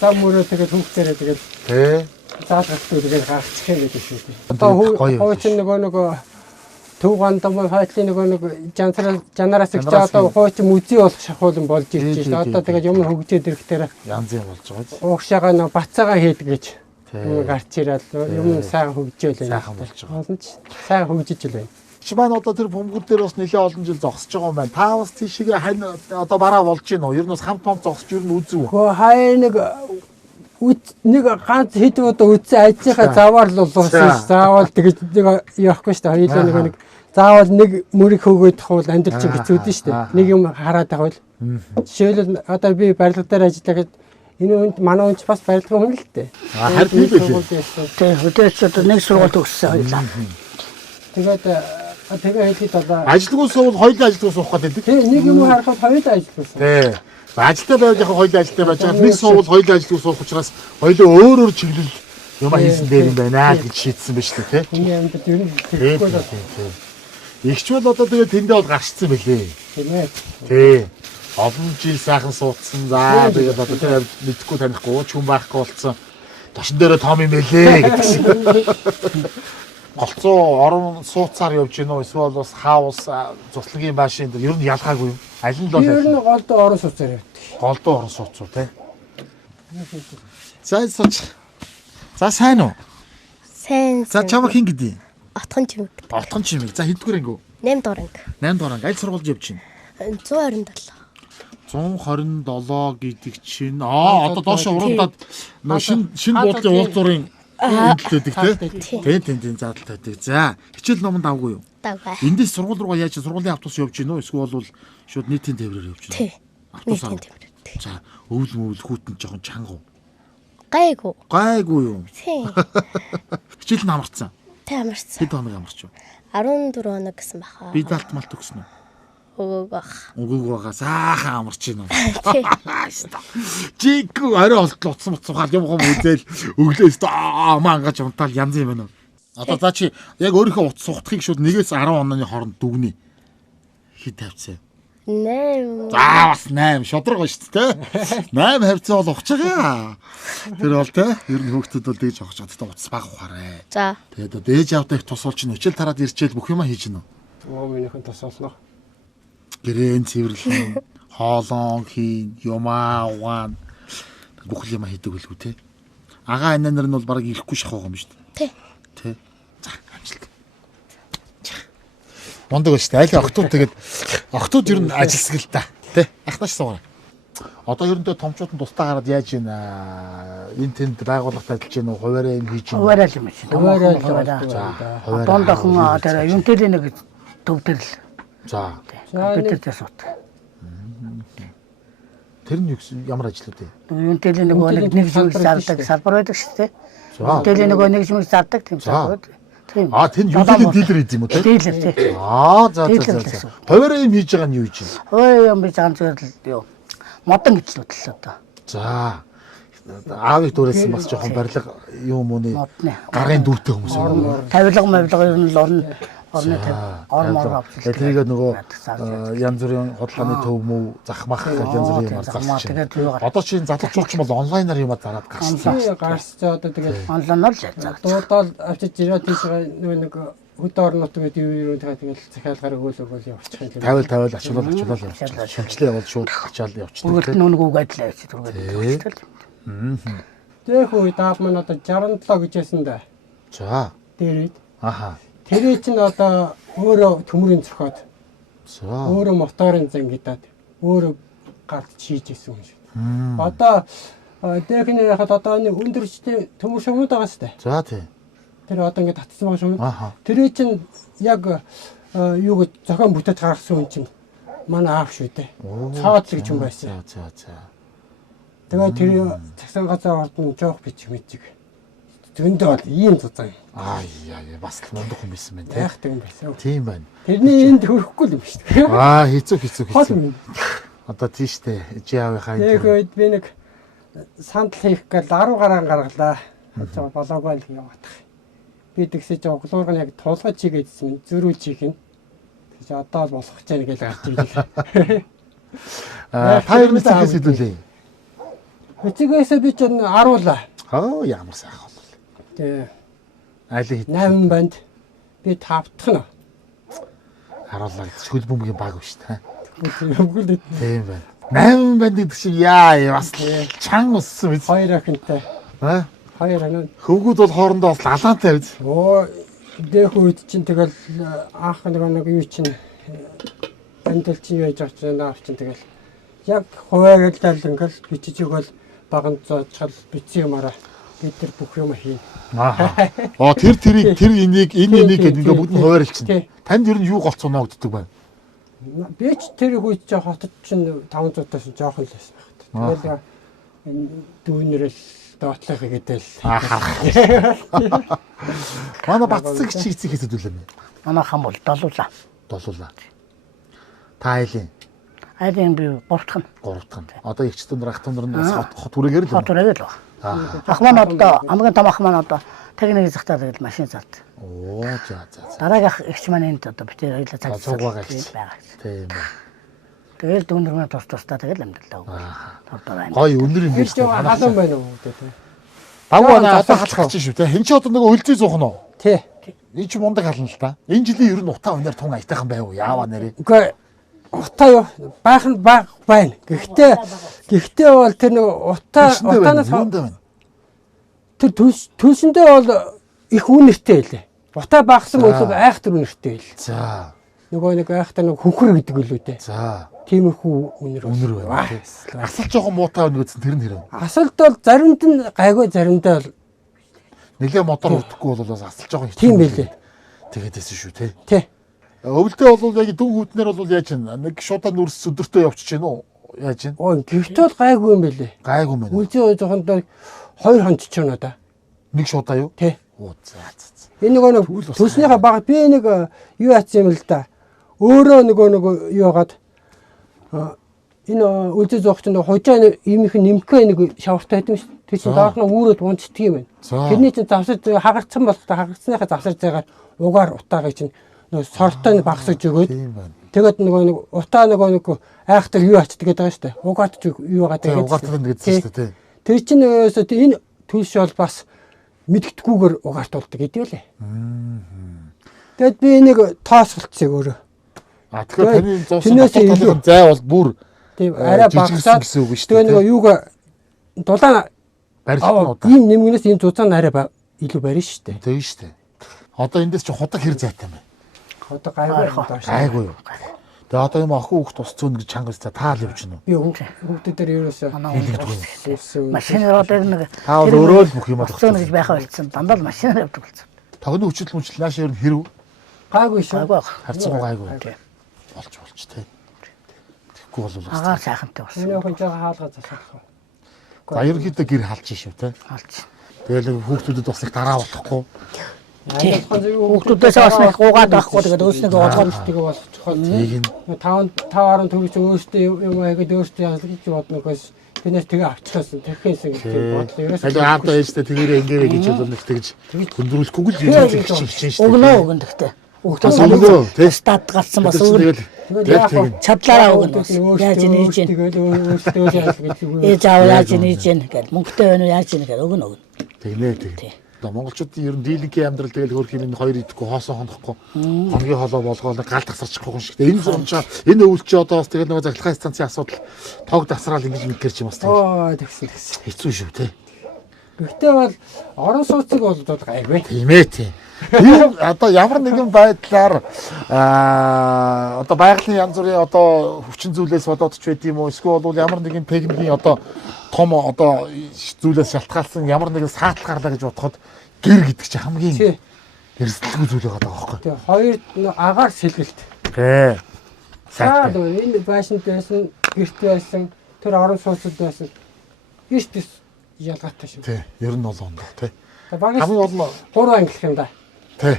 Там мөрөө тэгээд хүүхдээрээ тэгээд Тэ. заалгахгүй тэгээд гарчих юм гэдэг шүү дээ. Одоо хуучин нөгөө төв гандам хойтлын нөгөө жанараас их одоо хуучин үзий болох шахуулан болж ирж байна. Одоо тэгээд юм хөгжөөд ирэхээр Янз юм болж байгаа. уушаага нөгөө бацаагаа хийдэг гэж гарч ирээд юм сайхан хөгжөөл байна. Сайхан болж байгаа. Олон ч сайхан хөгжиж л байна. Чи маань одоо тэр бөмбөр дээр бас нэлээ олон жил зогсож байгаа юм байна. Та бас тийшээ хань одоо бараа болж гин үү? Ер нь бас хамт зогсож ер нь үзв үү? Хөө хай нэг ганц хэд удаа үтсэн ажийнхаа заваар л болуулсан. Заавал тэгэж нэг явахгүй шүү дээ. Хоёулаа нэг заавал нэг мөрийг хөгөөд хавал амьдрал чинь хэцүүдэн шүү дээ. Нэг юм хараад авал. Жишээлбэл одоо би барилга дээр ажиллагаад энэ үнд манай үнд бас барилга хүн л дээ. Харин би л Тэ хөдөөч одоо нэг сургууль төгссөн хоёлаа. Тэгээ хэлээд одоо ажилгүй суувал хоёулаа ажилгүй суух гэдэг. тэг нэг юм харахад хоёулаа ажилласан. Тий. Ажилтаа байвал яг хоёулаа ажилтаа байж байгаа. Нэг суувал хоёулаа ажилгүй суух учраас хоёулаа өөр чиглэл юм хийсэн дээр юм байна гэж шийдсэн байж тээ. Энэ юмд ер нь тэгэхгүй л Игч бол одоо тэгээ тэндээ бол гарчсан байлээ. тийм ээ. Тий. Олон жил сайхан суудсан. За тэгээд одоо тэр мэдхгүй танихгүй ч хүн байхгүй болсон. Тошин дээрээ том юм байлээ гэдэг шиг. Голцоо орон сууцаар явж гинөө эсвэл бас хаус цуцлагын машин дээр ер нь ялгаагүй юм. Аль нь л бол Ер нь голдоо орон сууцаар явдаг. голдуу орон сууцуу тий. За сууч. За сайн уу? Сайн. За чамаа хин гэдэг. Отхон чимэг. Отхон чимэг. За хэддүгээр ангиу? 8 дугаар анги. 8 дугаар анги. Аль сургуульд явж байна? 127. 127 гэдэг чинь одоо доош уралдаад шин буудлын уулзуурын хэллээдэг тий. Заалтаа байдаг. За хичээл номонд авгүй юу? Давгаа. Эндээс сургууль руугаа яаж сургуулийн автобус явж гинөө эсвэл бол шууд нийтийн тээврээр явж гинөө? Тий. Автобусаар. Нийтийн тээврээр. За өвөл мөвөл хүүтэн жоохон чангав. Гайгүй. Гайгүй юу? Тий. Хичээл нь амарсан. Тэ амарсан. Хэд хоног амарч юу? 14 хоног гэсэн баха. Би далт малт өгсөн үү? Өгөөг бах. Өгөөг байгаа. Саахан амарч байна. Чиг орой олтлоо утсан буцаахаар юм хом үзэл өглөөс маань ангаж унтаал янз юм байна. Одоо за чи яг өөрийнхөө утас сухтахыг шууд 1-ээс 10 онооны хооронд дүгнээ. Хэд тавьцаа? 8. За бас 8 шодрог шүү дээ. 8 хавцаа бол ухаж байгаа. Тэр бол те ер нь хүүхдүүд бол дээж авах чаддаг утас баг ухаарэ. За. Тэгээд дээж авдаг тус бол чинь хичээл тараад ирчээл бүх юма хийж гинэ. Минийхэн тосолно. Гэрэн цэвэрлэн хоолон хийн юмаа угаан бүх юма хийдэг үлгүй те. Агаа анаа нар нь бол бараг ирэхгүй шахах юм шүү дээ. Тэ. За амжилт. Мондог шүү дээ. Айл охтууд тэгээд охтууд ер нь ажилсаг л та. Тэ. Ахнаш суугаа. Одоо ерөнхийдөө томчууд нь тусдаа гараад яаж ийн энэ тэнд байгууллагад ажиллаж гин үү, хуваараа юм хийж гин үү? Хуваарай юм шиг. Хуваарай. Дондохон тэр юнтэлийн нэг төвдөрл. За. Компьютертэй суут. Тэр нь ямар ажлууд вэ? Юнтэлийн нэг жимс зардаг салбар байдаг шүү дээ. Юнтэлийн нэг жимс зардаг тийм салбар. Тийм. Тэн юнтэлийн дилер хийх юм уу те? Дилер тий. За. Хуваараа юм хийж байгаа нь юу хийж байна? Ой юм би цаан зүгээр л юу. Модон гэжлүүд л одоо. За. Аавыг дүүрээсэн бас жоохон барилга юм уу нэ? Гарын дүүтэй хүмүүс юм. Тавилга ер нь л орны ормоор авчихсан. Тэрийг нөгөө янз бүрийн худалдааны төв мөв захмах янз бүрийн юм зарч байна. Одоо чинь залуучууд бол онлайнаар юмаа зараад гарсан. Гарсцаа одоо тэгээд онлайнаар л зардаг. дуудаал авчиж ирээд тийшээ нэг хөдөө орнууд гэдэг юу тэгээд захиалгаар өгөөл явуучих юм. Тавил ачаалал явуулчих. Шимчлээ явал шууд ачаал явуулчих. Өөрт нь үгүй гадлаа гэж түргээд. Тээх үе даав маань одоо 67 гэж яасан да. За. Дээрээ. Аха. Тэр чинь одоо өөрөө төмрийн цохоод За. өөрөө моторын зангидаад өөрөө гард чийж исэн юм шиг. Одоо дээхний яхад одоо нэг өндөрчтэй төмөр шугууд байгаа сте. За тий. Тэр одоо ингээд татсан байгаа шүү. Аха. Тэр чинь яг юу гэж зохион бүтээж гаргасан хүн чинь манай аав шүү дээ. Цаад гэж юм байсан. За. Тэгээд тэр цагсан газар ордон жоох бичиг мэжиг. Зөндөө бол ийм зузаан. Яа бас л мундаг хүн байсан байх Яах тийм байсан. Тийм байна. Тэрний энд хөрөхгүй юм шүү дээ. Хэцүү. Одоо тийштэй жаавынхаа Тэгээд би нэг сандал хийх гээд 10 гараан гаргалаа. Болоогүй л яваад. Би тэгсэж оглуур нь яг тулгаж чигээдсэн зөрүүл чих нь. гэж одоо л болох гэж байна гэж гарч ирлээ. Та ер нь эцэгээс хэдүүлээ. Эцэгээс би ч аруулаа. Ямар сайхан бол. Тэг. Айлын хит 8 банд би тавтах нь. харуулаа гэж хөл бөмбөгийн баг биш та. Бүгд Тийм байна. 8 банд гэдэг чинь яа бас чанга уссан биз. 2 ахинтай. Аа? 2 анаа. Хөвгүүд бол хоорондоо бас алаантай биз. Дэх үед чинь тэгэл анх нэг юу чинь андал чинь яаж авч байгаа чинь тэгэл яг хуваарилдал ингээл бичиж өгөөл баганд зоочхол бичсэн юмараа бид тэр бүх юм хийн. Тэр энийг гэдэг ингээ бүгд нь хуваарилчихна. Танд ер нь юу голцооноо гэддэг байна. Би ч тэр үед ч хотод чинь 500-аас жоохон л байсан байна. Тэгэл энэ дүүнэрэл доотлохыг гэдэл. Манай баццэг чи эцэг хэсэдүүлээ мэ. Манай хам бол долуулаа. Та айлын. Айлын би 3 дахь нь. Одоо эгчтэн нар ах нар нь хот хүрээгээр л. Хот хүрээгээр л. Ах маань одоо хамгийн том ах маань одоо техник захтаа тэгэл машин залт. За. Дараагийн эгч маань энд одоо битээ хоёлаа цаг байгаа. Тийм. Тэгэл дүүнэрмээ тус-тусдаа тэгэл амьдралаа. Гой өнөр юм биш. Халуун байна уу гэдэг. Багуу одоо халах гэж шүү те. Хэн ч одоо нэг өлзий зуух нь уу? Тий. Энэ ч мундаг хална л та. Энэ жилийн ер нь утаа өнөр тун аятайхан байв уу? Яава нэрээ. Үгүй утаа юу? Баах нь баг байна. Гэхдээ бол тэр нэг утаанаас тэр төлсөндөө бол их үнэртэй байлээ. Утаа багсан бол айхтар үнэртэй байл. За. Нөгөө нэг айхтар нэг хөхөр гэдэг үлээ дээ. За. Тиймэрхүү үнэр байна. Асал жоохон муутай байна гэсэн тэр нь хэрэг. Асалд бол заримд нь гайгүй заримдаа бол нэлээ мотор утгахгүй бол бас асал жоохон тийм байлээ. Тэгээд байсан шүү те. Тий. Өвөлдөө бол яг дүн хүүтнэр бол яаж чинь нэг шуудаа нүрс өдөртөө явчих чинь үү? Яаж чинь? Гэхдээ бол гайгүй юм байлээ. Гайгүй мэн. Үлзий жоохон 2 хонч ч өнөө да. Нэг шуудаа юу? Тий. За. Энэ нөгөө төснийхээ баг би нэг юу яатсан юм л да. Өөрөө нөгөө юу хагаад энэ үлзий зоогч нь хожаа иймийнх нь нэмхэ нэг шавартай байдаг шүү. Тэр чинь доорх нь үүрээд унцдаг юм байна. Тэрний чинь завсар хагарцсан болох та хагарцсныхаа завсар зайгаар угаар утаагаа чинь нөгөө сортой багсаж өгөөд тэгээд нэг утаа нэг айхтар юу ачдаг гэдэг байгаа шүү дээ. Угаарч юу байгаа гэдэг. Угаартдаг гэдсэн шүү дээ. Тэр чинь энэ төлш бол бас мэдгэдэггүйгээр угаартуулдаг гэдэг үлээ. Тэгэд би нэг тоосголцыг өөрөө. Тэгэхээр таны зовсон зай бол бүр тийм арай багасаад гэсэн үг шүү дээ. Тэгээ нөгөө юугаа дулаан барилт ийм нэмгнээс энэ зузаан арай илүү барина шүү дээ. Тийм шүү дээ. Одоо эндээс чи худаг хэр зайтай юм бэ? Одоо гайгүй юу? Тэгээ одоо юм охин хүүхд тус зүүн гэж чангаас таал явж гинэ. Би хүүхдэд дээр ерөөсөө машинаар одоо нэг та өөрөө л бүх юм болох гэж байхаа болсон. Дандаа л машинаар явдаг болсон. Тогны хүчил нааш ер нь хэрв? Гайгүй шүү. Харцсан гайгүй. Болж тий. Тэгэхгүй бол агаар сайхантай болсон. Энэ хүн жоо хаалгаа засах. За ерөнхийдөө гэр халж шүү тий. Тэгэл хүүхдүүдэд бас их дараа болохгүй. Хүүхдүүдээс бас нэг гуугаад байхгүй тэгээд өөрснөө олгоод тэгээ бол чухал. Тавааран төгс өөртөө юм аягаад өөртөө ялгаж боднохоос тэрнээс тэгээ авчихсан тэрхээс ингэ бодлоо ерөөсөө. Тэгээд аавда ээжтэй тэгээрээ ингэвэ гэж бол нэг тэгж хөндрүүлэхгүйг л юм хичээн шүү дээ. Өгнө гэхдээ. Хүүхдүүд стад галсан бас өөр чадлаараа өгнө. Яаж нээж ийн. Ээж аав яаж нээж ийн гэдэг мөнгөтэй байна уу яаж ийн гэдэг өгнө. Тэгнэ. Монголчуудын ер нь дийлэнхийн амьдрал тэгэл хөрх юм энэ хоёр идэхгүй хоосон хонохгүй хоногийн холоо болгоол гал тасарчихгүй хүн шиг. Энэ зурчаа энэ өвөл чи одоо бас тэгэл нөгөө захилгаан станцын асуудал тоог тасраал ингэж мэдгэрч юм бас тэг. Тэгсэн. Хэцүү шүү те. Гэхдээ бол орон сууцыг бол гайгүй. Тийм ээ тийм. Тийм одоо ямар нэгэн байдлаар одоо байгалийн янз бүрийн одоо хүчин зүйлээс болоод ч байд юм уу эсвэл бол ямар нэгэн техникийн одоо том одоо зүйлээс шалтгаалсан ямар нэгэн саатал гарлаа гэж бодоход гэр гэдэг чинь хамгийн эрсдэлгүй зүйл байгаа байхгүй. Тийм хоёр агаар сэлгэлт. Тий. Саад энэ байшинд байсан гэрт байсан тэр орон сууцд байсан. Эрт ялгаатай шүү. Тий. Ер нь бол ондоо тий. Хамгийн олон 3 ангилах юм да. Тий.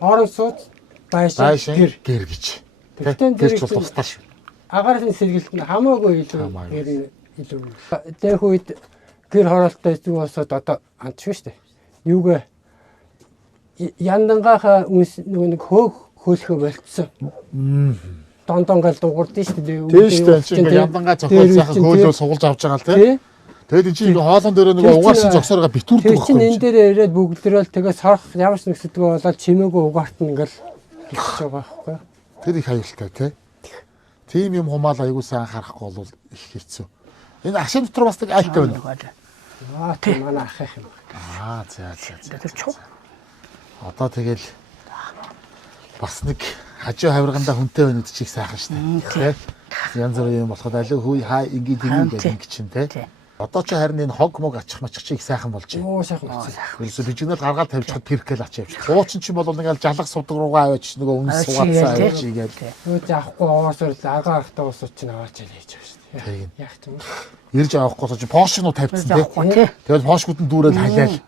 Орон сууц байшин гэр гэж. Тэгтэн тэр ч бол тусдаа шүү. Агарын сэргэлт нь хамаагүй илүү дэх үед гэр хороолттой зүг болсод одоо андчих шүү дээ. Юугээ яндангахаа үнс нэг хөөлхөө болцсон. Дондонгол дуурдсан шүү дээ. Тийм шүү дээ. Чи ингээ яндангаа цохол сайхан хөөлөө сугалж авч байгаа л тий. Тэгэл энэ чи хоолон дээр нэг угаарсан зогсоороо битүүрдэг байхгүй. Чи энэ дээр ирээд бүгдлөрөөл тэгээ сорох ямар ч нэгсдэггүй болоод чимээгүй угаарт нь ингээл хэлж байгаа байхгүй. Тэр их аюултай тий. Тийм юм хумаал аягуулсан анхаарахгүй бол их хэцүү. Энэ ашин дотор бас нэг айлтай байна. Тийм манай ах юм. За. Одоо тэгэл бас нэг хажуу хавиргандаа хүнтэй байна гэдэг чиг сайхан шүү дээ. Тэ. Янз бүрийн юм болоход аль хүй хаа ингэ гэдэг чинь тэ. Одоо ч харин энэ хог мог ачих мачих чиг сайхан болж байна. Оо сайхан болсон. Ерөөсө бижигнэл гаргаад тавьчихад тэрхэл ач явчих. Хуучин ч юм бол ингээл жалах судаг руугаа аваач нөгөө үнс сугаацсан аваач игээл. Өө заахгүй оосоор агаа ахтаа уусууч чинь аваач яа гэж байна шүү дээ. Яг тийм. Ирж авахгүй чинь пошнууд тавьчихсан тий. Тэгэл пошгууд нь дүүрэл халиал.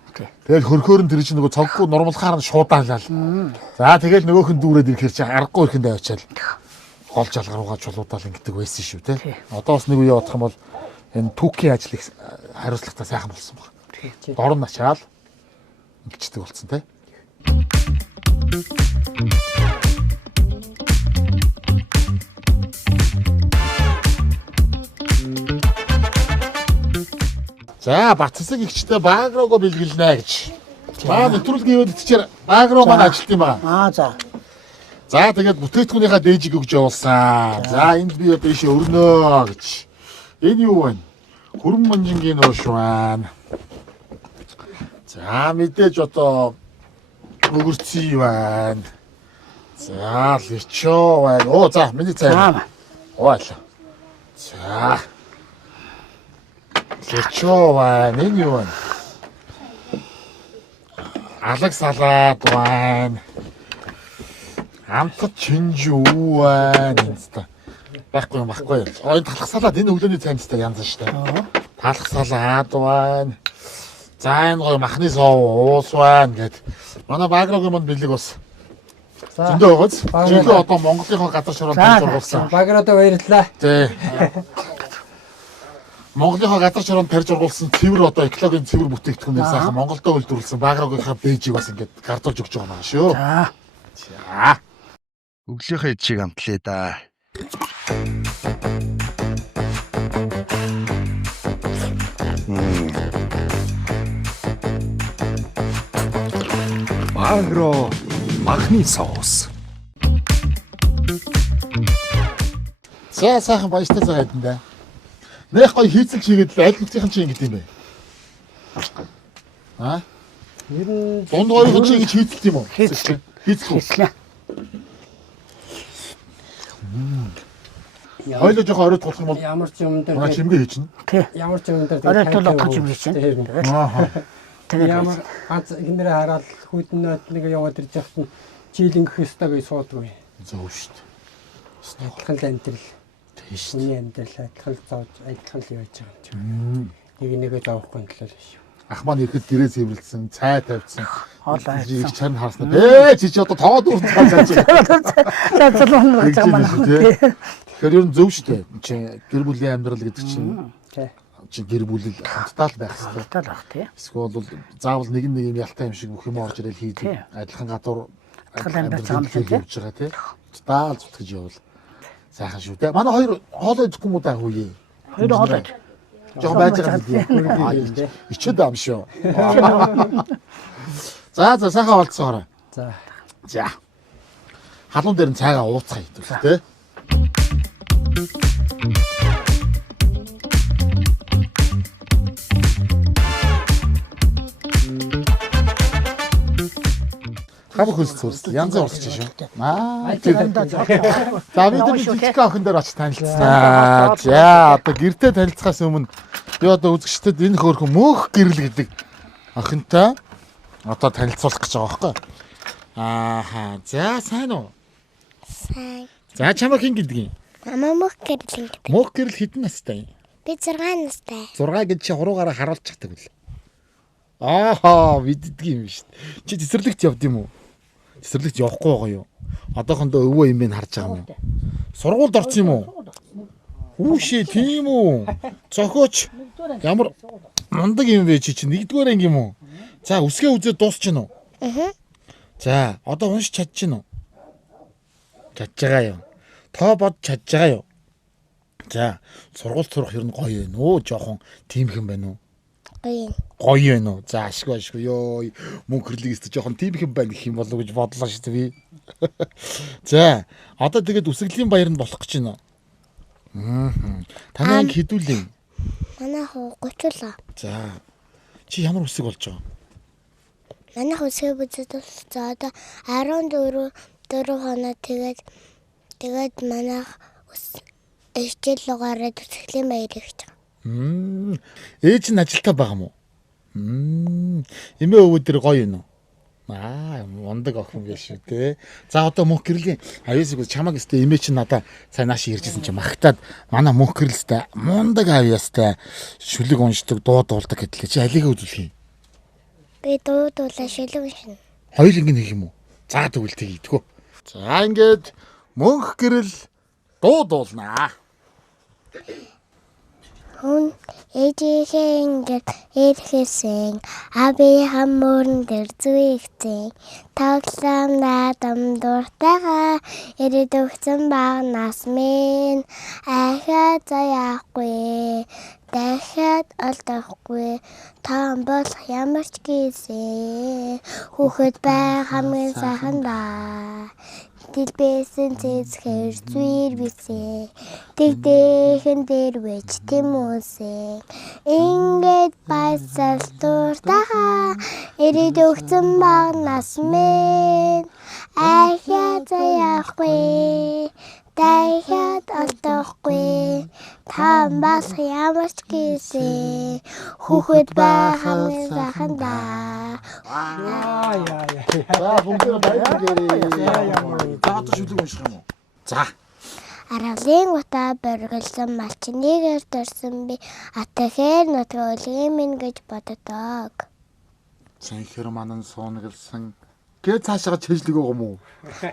Тэгэл хөрхөөр нь тэр чинь нөгөө цоггүй нурмалхаар нь шуудаалал. За тэгэл нөгөөх нь дүүрээд ирэхээр чи аргагүй ихэндээ авчаал. Гол жалгаар руугаа чулуудаал ингэдэг байсан шүү тий. Одоо бас нэг үе явах юм бол энэ түүхийн ажил их хариуцлагатай сайхан болсон баг. Дор нь ачаал ингэждэг болсон тий. За Батцэг ихчтэй баг руугаа бэлгэлнэ гэж. Маа нэвтрүүлгийн үед тийчээр баг руу маань ажилт юм аа. За. За тэгээд бүтээтгүүнийхээ дээжиг өгж явуулсан. За энд би одоо ийшээ өрнөө гэж. Энэ юу вэ? Хүрэн манжингийн нууш байна. За мэдээж одоо өгөрций байна. За личо байна. Оо за миний цай. Оо. За. Личо байна. Энэ юу вэ? Алаг салаад байна. Амтд чинжүү байна. Байхгүй. Энэ талах салаад энэ өглөөний цайнцтай янз шүү дээ. Талах салаад байна. За энэ гоё махны сов уус байна гэд. Манай Багрогийн манд бэлэг бас. Зөндөө байгааз. Жиглээ одоо Монголынхоо газар шоронд тарж Багродоо баярлалаа. Тий. Монголынхоо газар шоронд тарж ургуулсан цэвэр одоо экологийн цэвэр бүтээгдэхүүнээр сайхан Монголдо үйлдвэрлэсэн Багрогийнхаа бэжийг бас ингээд гардуулж өгч байгаа юм шүү. За. Өглөөхөө чиг амтлаа да. Багро махны соус. За сайхан баяртай цагаад энэ. Нэх гоё хийцэл чигээд л аль нүцийнхэн чи ингэдэм бэ? Аа? Ер нь дунд гоёрхон чи ингэж хийцэлт юм уу? Хийцэл. Хоёул жоохон оройд болох юм бол ямар ч юм дээр чимгээ хийчихнэ. Ямар ч юм дээр оройд болох юм хийчихнэ. Тэгээд ямар ганц гинэрээ хараад хүйтнэт нэг яваад ирж явахт нь жилинх хөстэй гэж суудгүй. Зөв шүү дээ. Адилхан л амьдрал. Тийш. Миний амьдрал адилхан л зовж адилхан л яаж байгаа юм чи. Нэгээ давахгүй талаар шүү. Ах маань ихэд гэрээ цэвэрлсэн, цай тавьсан. Хоолоо хийх чарн харснаа. Чи ч одоо тоо дүүрэн цааж байгаа. Залуун гэж манай. Тэгэхээр ер нь зөв шүү дээ. Чи гэр бүлийн амьдрал гэдэг чинь чи гэр бүл хамтдаа л байх хэрэгтэй. Хамтдаа л байх тий. Эсвэл бол заавал нэг юм ялтай юм шиг бүх юм орж ирэл хийдэг. Адилхан гадуур амьдрал явж байгаа тий. Даал зүтгэж явал сайхан шүү дээ. Манай хоёр хоолой идэхгүй муу даа хүйе. Хоёр хоолой. Жоо байж байгаа юм. Ичээд ам шүү. За сайхан олцсоорой. За. Халуун дээр нь цайгаа ууцгаа хийдэг тий. Хав хөлс цус янз орсож шүү. За бид жижиг охин дээр очиж танилцсан. За одоо гэртээ танилцахаас өмнө би одоо үзэгчдэд энэ хөөрхөн мөнх гэрэл гэдэг охинтой одоо танилцуулах гэж байгаа байхгүй. Ааха. За сайн уу? Сайн. За чамаа хин гэдэг юм? Мама мөх гэрэл гэдэг. Мөнх гэрэл хэдэн настай? Би 6 настай. 6 гэж чи хуруугаараа харуулж чаддаг үл. Ааха, мэддэг юм шүү дээ. Чи цэцэрлэгт явд юм уу? Цэцэрлэгт явахгүй байгаа юу? Одоохондоо өвөө юм харж байгаа юм. Сургуульд орсон юм уу? Хүүшээ тийм үү? Зохиоч ямар мундаг юм бэ чи нэгдүгээр анги юм уу? За үсгээ үзээд дуусч гин үү? Аа. За одоо уншиж чадчих гин үү? Чадж байгаа юу? Тоо бод чадж байгаа юу? За, сургууль сурах ер нь гоё байна уу? Жохон тиймхэн байна уу? Гоё байна уу? За, ашгүй ёо. Мөнгө хөрлөгийг өстө жохон тиймхэн байна гэх юм болов уу гэж бодлоо шүү дээ би. За, одоо тэгээд үсгэлийн баяранд болох гэж байна. Таны анги хэдүүлээ? Манай хуу 30 л. За. Чи ямар үсэг болж байгаа? Манай үсгээ бүзэд болсон. Одоо 14 хоноо тэгээд манай ээжэл лугаараа төсөглөлийн баяр хийж байгаа. Ээж нь ажилтаа байгаа мó? Эмээ өвөө дээр гоё юм уу? Мундаг охин биш үү те. За одоо мөнх гэрлийн авьяасыг чамаг өстэй эмээ чинь надаа сайн нааш иржсэн чинь магтаад манай мөнх гэрлэлтэй мундаг авьяастай шүлэг уншдаг, дуу дуулдаг гэтлээ. Чи алийг үзүүлэх юм? Би дуу дуулаа шүлэг уншина. Хоёул ингэ нэг юм уу? За тэгвэл тэгийдгөө. За ингээд мөнх гэрэл дуу дуулнаа. Хүн ээжийнхээ ингээд эрхэсэн аби хамуурн дээр зүгсэн тоглоом наадам дуртайгаа ирээд өгсөн баг нас минь ахаа заяахгүй дахиад олдохгүй таан бол ямар ч гисэн хүүхэд бай хамгийн сайхан даа Дэлбэсэн цэцгэр зүйр бисээ тэгдэхэн дээр вэж тэмүүлсэн ингээд байсал дуртайгаа ирээд өгсөн баг нас минь ахаа заяахгүй дахиад олдохгүй таан бас ямар ч гисэн хүүхэд бай хамгийн сайхан даа. За бүгд баярлалаа. Таата шүлэг унших юм уу? За. Аргалын утаа борголсон малчныгээр дурсан би атахээр нутгаа өлгийн минь гэж боддог. Санхэр манан суунаглсан. Гээ цаашаа чэжлэг байгаа юм уу?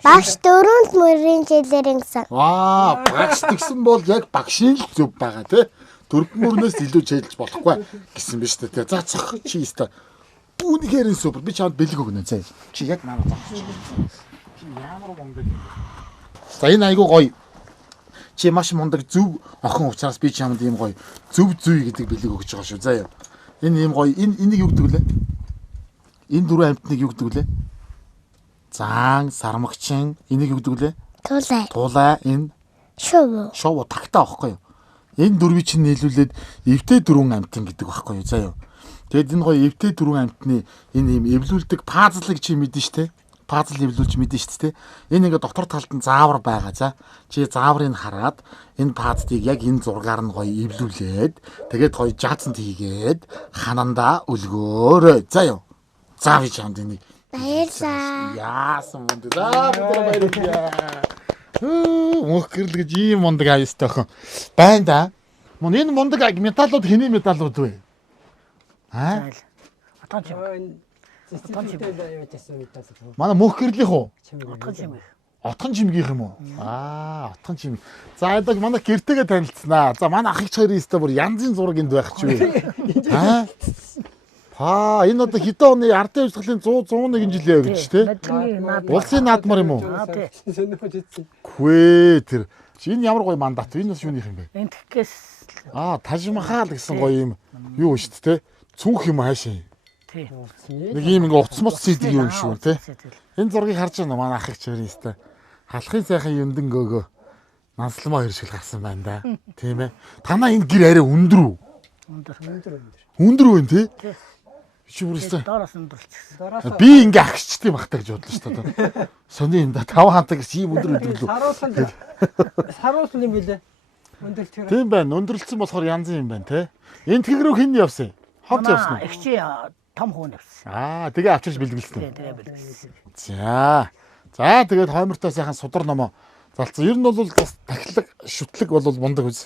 Багш 4 мөрийн жилээр ингэсэн. Багш гэсэн бол яг багшийн л зөв байгаа тий. 4 мөрнөөс илүү чэжлж болохгүй гэсэн биз дээ тий. За цах чи өстой. Үүнийхээр супер. Би чамд бэлэг өгнө зэ. Чи яг манай цах. Чи ямар мундаг юм бэ? За энэ айгуу гоё. Чи маш мундаг зөв охин учраас би чамд ийм гоё зөв зүй гэдэг бэлэг өгч байгаа шүү. За яа. Энэ ийм гоё. Энийг юу гэдэг лээ? Энэ дөрвөн амьтныг юу гэдэг лээ? Заан, сармагчин, энийг юу гэдэг лээ? Тулай, энэ шов тагтаа байхгүй юу? Энэ дөрвийг чинь нийлүүлээд эвтэй дөрвөн амьтан гэдэг байхгүй юу? За юу. Тэгэд энэ гоё эвтэй дөрвөн амьтны энэ юм эвлүүлдэг пазлыг чи мэдэн штэ. Пазл эвлүүлж мэдэн штэ. Энэ ингээ дотор талд нь заавар байгаа. За чи зааврыг хараад энэ пазлыг яг энэ зургаар нь гоё эвлүүлээд тэгээд гоё жаацанд хийгээд ханандаа өлгөөрэй. За юу. За би чамд энийг баярлаа. Яасан мундаг. Баярлалаа. Мөнх гэрэл гэж ийм мундаг аюустай охин байна да. Мөн энэ мундаг металлууд хэний металлууд вэ? Манай мөнх гэрлийн хуу? Отхон жимгийнх юм уу? Отхон жимг. За эдэг манай гэртэйгээ танилцсанаа. За манай ах их хоёрын өстө бүр янзын зураг энд байх ч вэ? Энэ одоо хэдэн оны ардын хувьсгалын 101 жилийн явж тий. Улсын наадмар юм уу? Хвээ тэр. Энэ ямар гоё мандат. Энэ бас юуных юм бэ? Энэ тэгээс тажмахаал гэсэн гоё юм юу шүү дээ тий. Цүнх юм хаашаа. тий. Нэг юм ингээ уцмус цэдэг юм шүү тий. Энэ зургийг харж байна манай ах их чирийн өстө. Халахын сайхан юндэн гөөгөө нансалмаа хэршил гарсан байна да. Тийм ээ. Танаа энэ гэр арай өндөр үү? Өндөр үү тий? Чи бүрээсээ доороос өндөрлчихсэн. би ингээ агшчдээ багтаа гэж бодлоо шүү дээ. Сони юм да 5 хантаг гэсэн ийм өндөр өдөрлөө. Саруулсан юм билээ. Өндөрлөлт. Тийм байна. Өндөрлөлтсөн болохоор янз юм байна те. Энэ тэг рүү хэн явсан? Ховд явсан уу? Ихчи том хүн явсан. Тэгээ авчирч бэлгэлсэн. Тэгээ бэлгэлсэн. За. За тэгээд хоймортой сайхан судар номоо залцсан. Ер нь бол бас тахилаг, шүтлэг бол мундаг үз.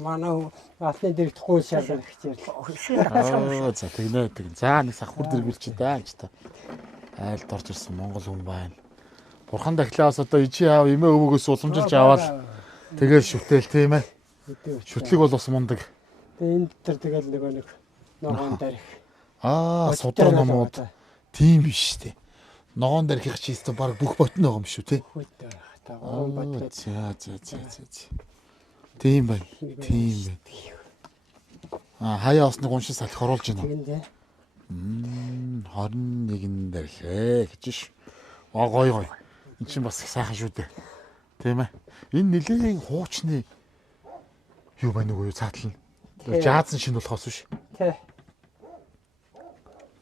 Манай басны дэрэгдэхгүй шалгах хичээл. За тэгнэ. За нэг сахвар дэргэлч даа гэж та. Айлд орж ирсэн монгол хүн байна. Бурхан дахлаас одоо ичи аав эмээ өвөөгөөс уламжилж аваад тэгэл шүтэл тийм ээ. Шүтлэг бол бас мундаг. Энд тэр тэгэл нэг ногоон дээрх. Судар номууд тийм биш үү? Ногоон дээрх чийстэ баг бүх ботно байгаа юм шүү те. та гурван бодлоо. За. Тийм байна. Хаяа осны гуншин салхи оруулж байна. Тэгэн дээ. 21-нд ирлээ гэж ш. Гой. Энд чинь бас их сайхан шүү дээ. Тийм ээ. Энэ нэлээд хуучны юу байна уу цаатлал нь. Жаазын шин болохоос биш.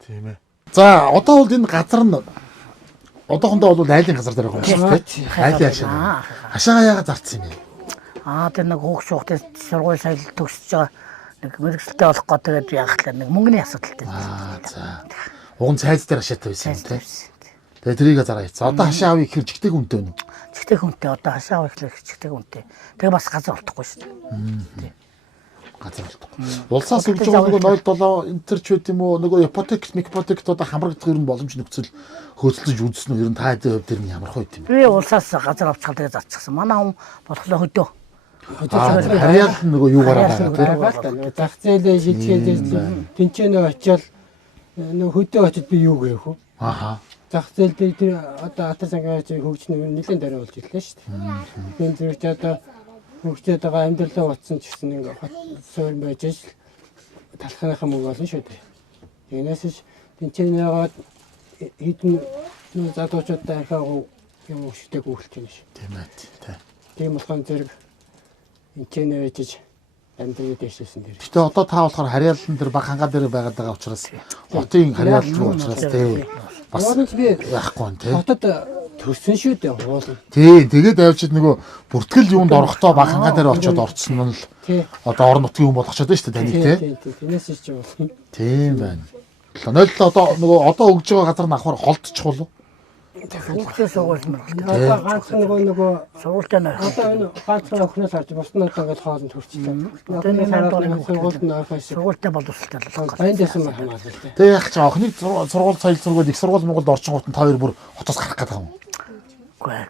Тийм ээ. За одоо бол энэ газар нь одоохондоо бол айлын газар дээр байгаа юм шүү дээ. Айлын хашаа. Хашаага яагаад зарцсан юм бэ? Тэр нэг хүүхд шуухтай сургууль соёл төгсөж байгаа нэг мэрэгчлээ болох гоо тэгээд яахлаа нэг мөнгөний асуудалтай. За. Уган цайз дээр хашаатай байсан юм тийм. Тэгээ тэрийг зараа хийцээ. Одоо хашаа авъя гэхэр жигтэй хүнтэй байна уу? Жигтэй хүнтэй одоо хашаа авъя гэхэр жигтэй хүнтэй. Тэгээ бас газар олдохгүй шүү дээ. Газар олдохгүй. Улсаас өгж байгаа нөгөө 07 энтер ч байт юм уу нөгөө ипотект одоо хамрагдах ер нь боломж нөхцөл хөөцөлдөж үзсэн үү? Ер нь та хэдийн хувьд тэр нь ямар хөө юм бэ? Би улсаас газар авчихлаа тэгээ зарчихсан. Манай хүн болохоор хөдөө. Харьяал нөгөө юугаараа байгаа тийм. Зах зээлээ шилжүүлээд тэнцэнэ очиод нөгөө хөдөө очиод би юу гээх вэ? Зах зээл дээр тэр одоо атар сангийн хөгжнөр нэлээд даруй болж ирлээ шүү дээ. Энэ зэрэгч одоо хөгжөөд байгаа амьдралаа утсан ч гэсэн ингээ суурь байж ш талхныхаа мөнгө болно шүү дээ. Тэгнээс тэнцэнэ яваад хэдэн залуучуудаа ахаа юм өштэй гүйлж байна ш. Тийм ээ. Тийм болохоор зэрэг энэчнээ байж амьдрал дэвшсэн дээр. Гэтэ одоо та болохоор харьяалан дээр баг хангаа дээр байгаад байгаа учраас хотын харьяал руу учраас тий. Бас яахгүй нь тий. Хотод төрсөн шүү дээ хуулна. Тий, тэгээд авчид нөгөө бүртгэл юунд орохдоо баг хангаа дээр очиод орцсон нь л одоо орон нутгийн хүн болгочод байна шүү дээ таныг тий. Тэрнээс ч юм. Тийм байна. 07 одоо нөгөө одоо өгж байгаа газар нь авахар холдчих болов. Хүүхдээ сургууль мөр. Одоо ганц нөгөө сургуультай нэр. одоо энэ ганцхан охноос харж бусна одоо ингээд хоолнд төрчихлээ. Одоо сургуульд нь авах шиг. Сургуультай боловсралтай болох. Баян дэсэн хамаалал тий. Тэгээ яг ч охиныг сургууль соёл зургууд их сургууль Монголд орчингууд нь та хоёр бүр хотоос гарах гэдэг юм. Үгүй.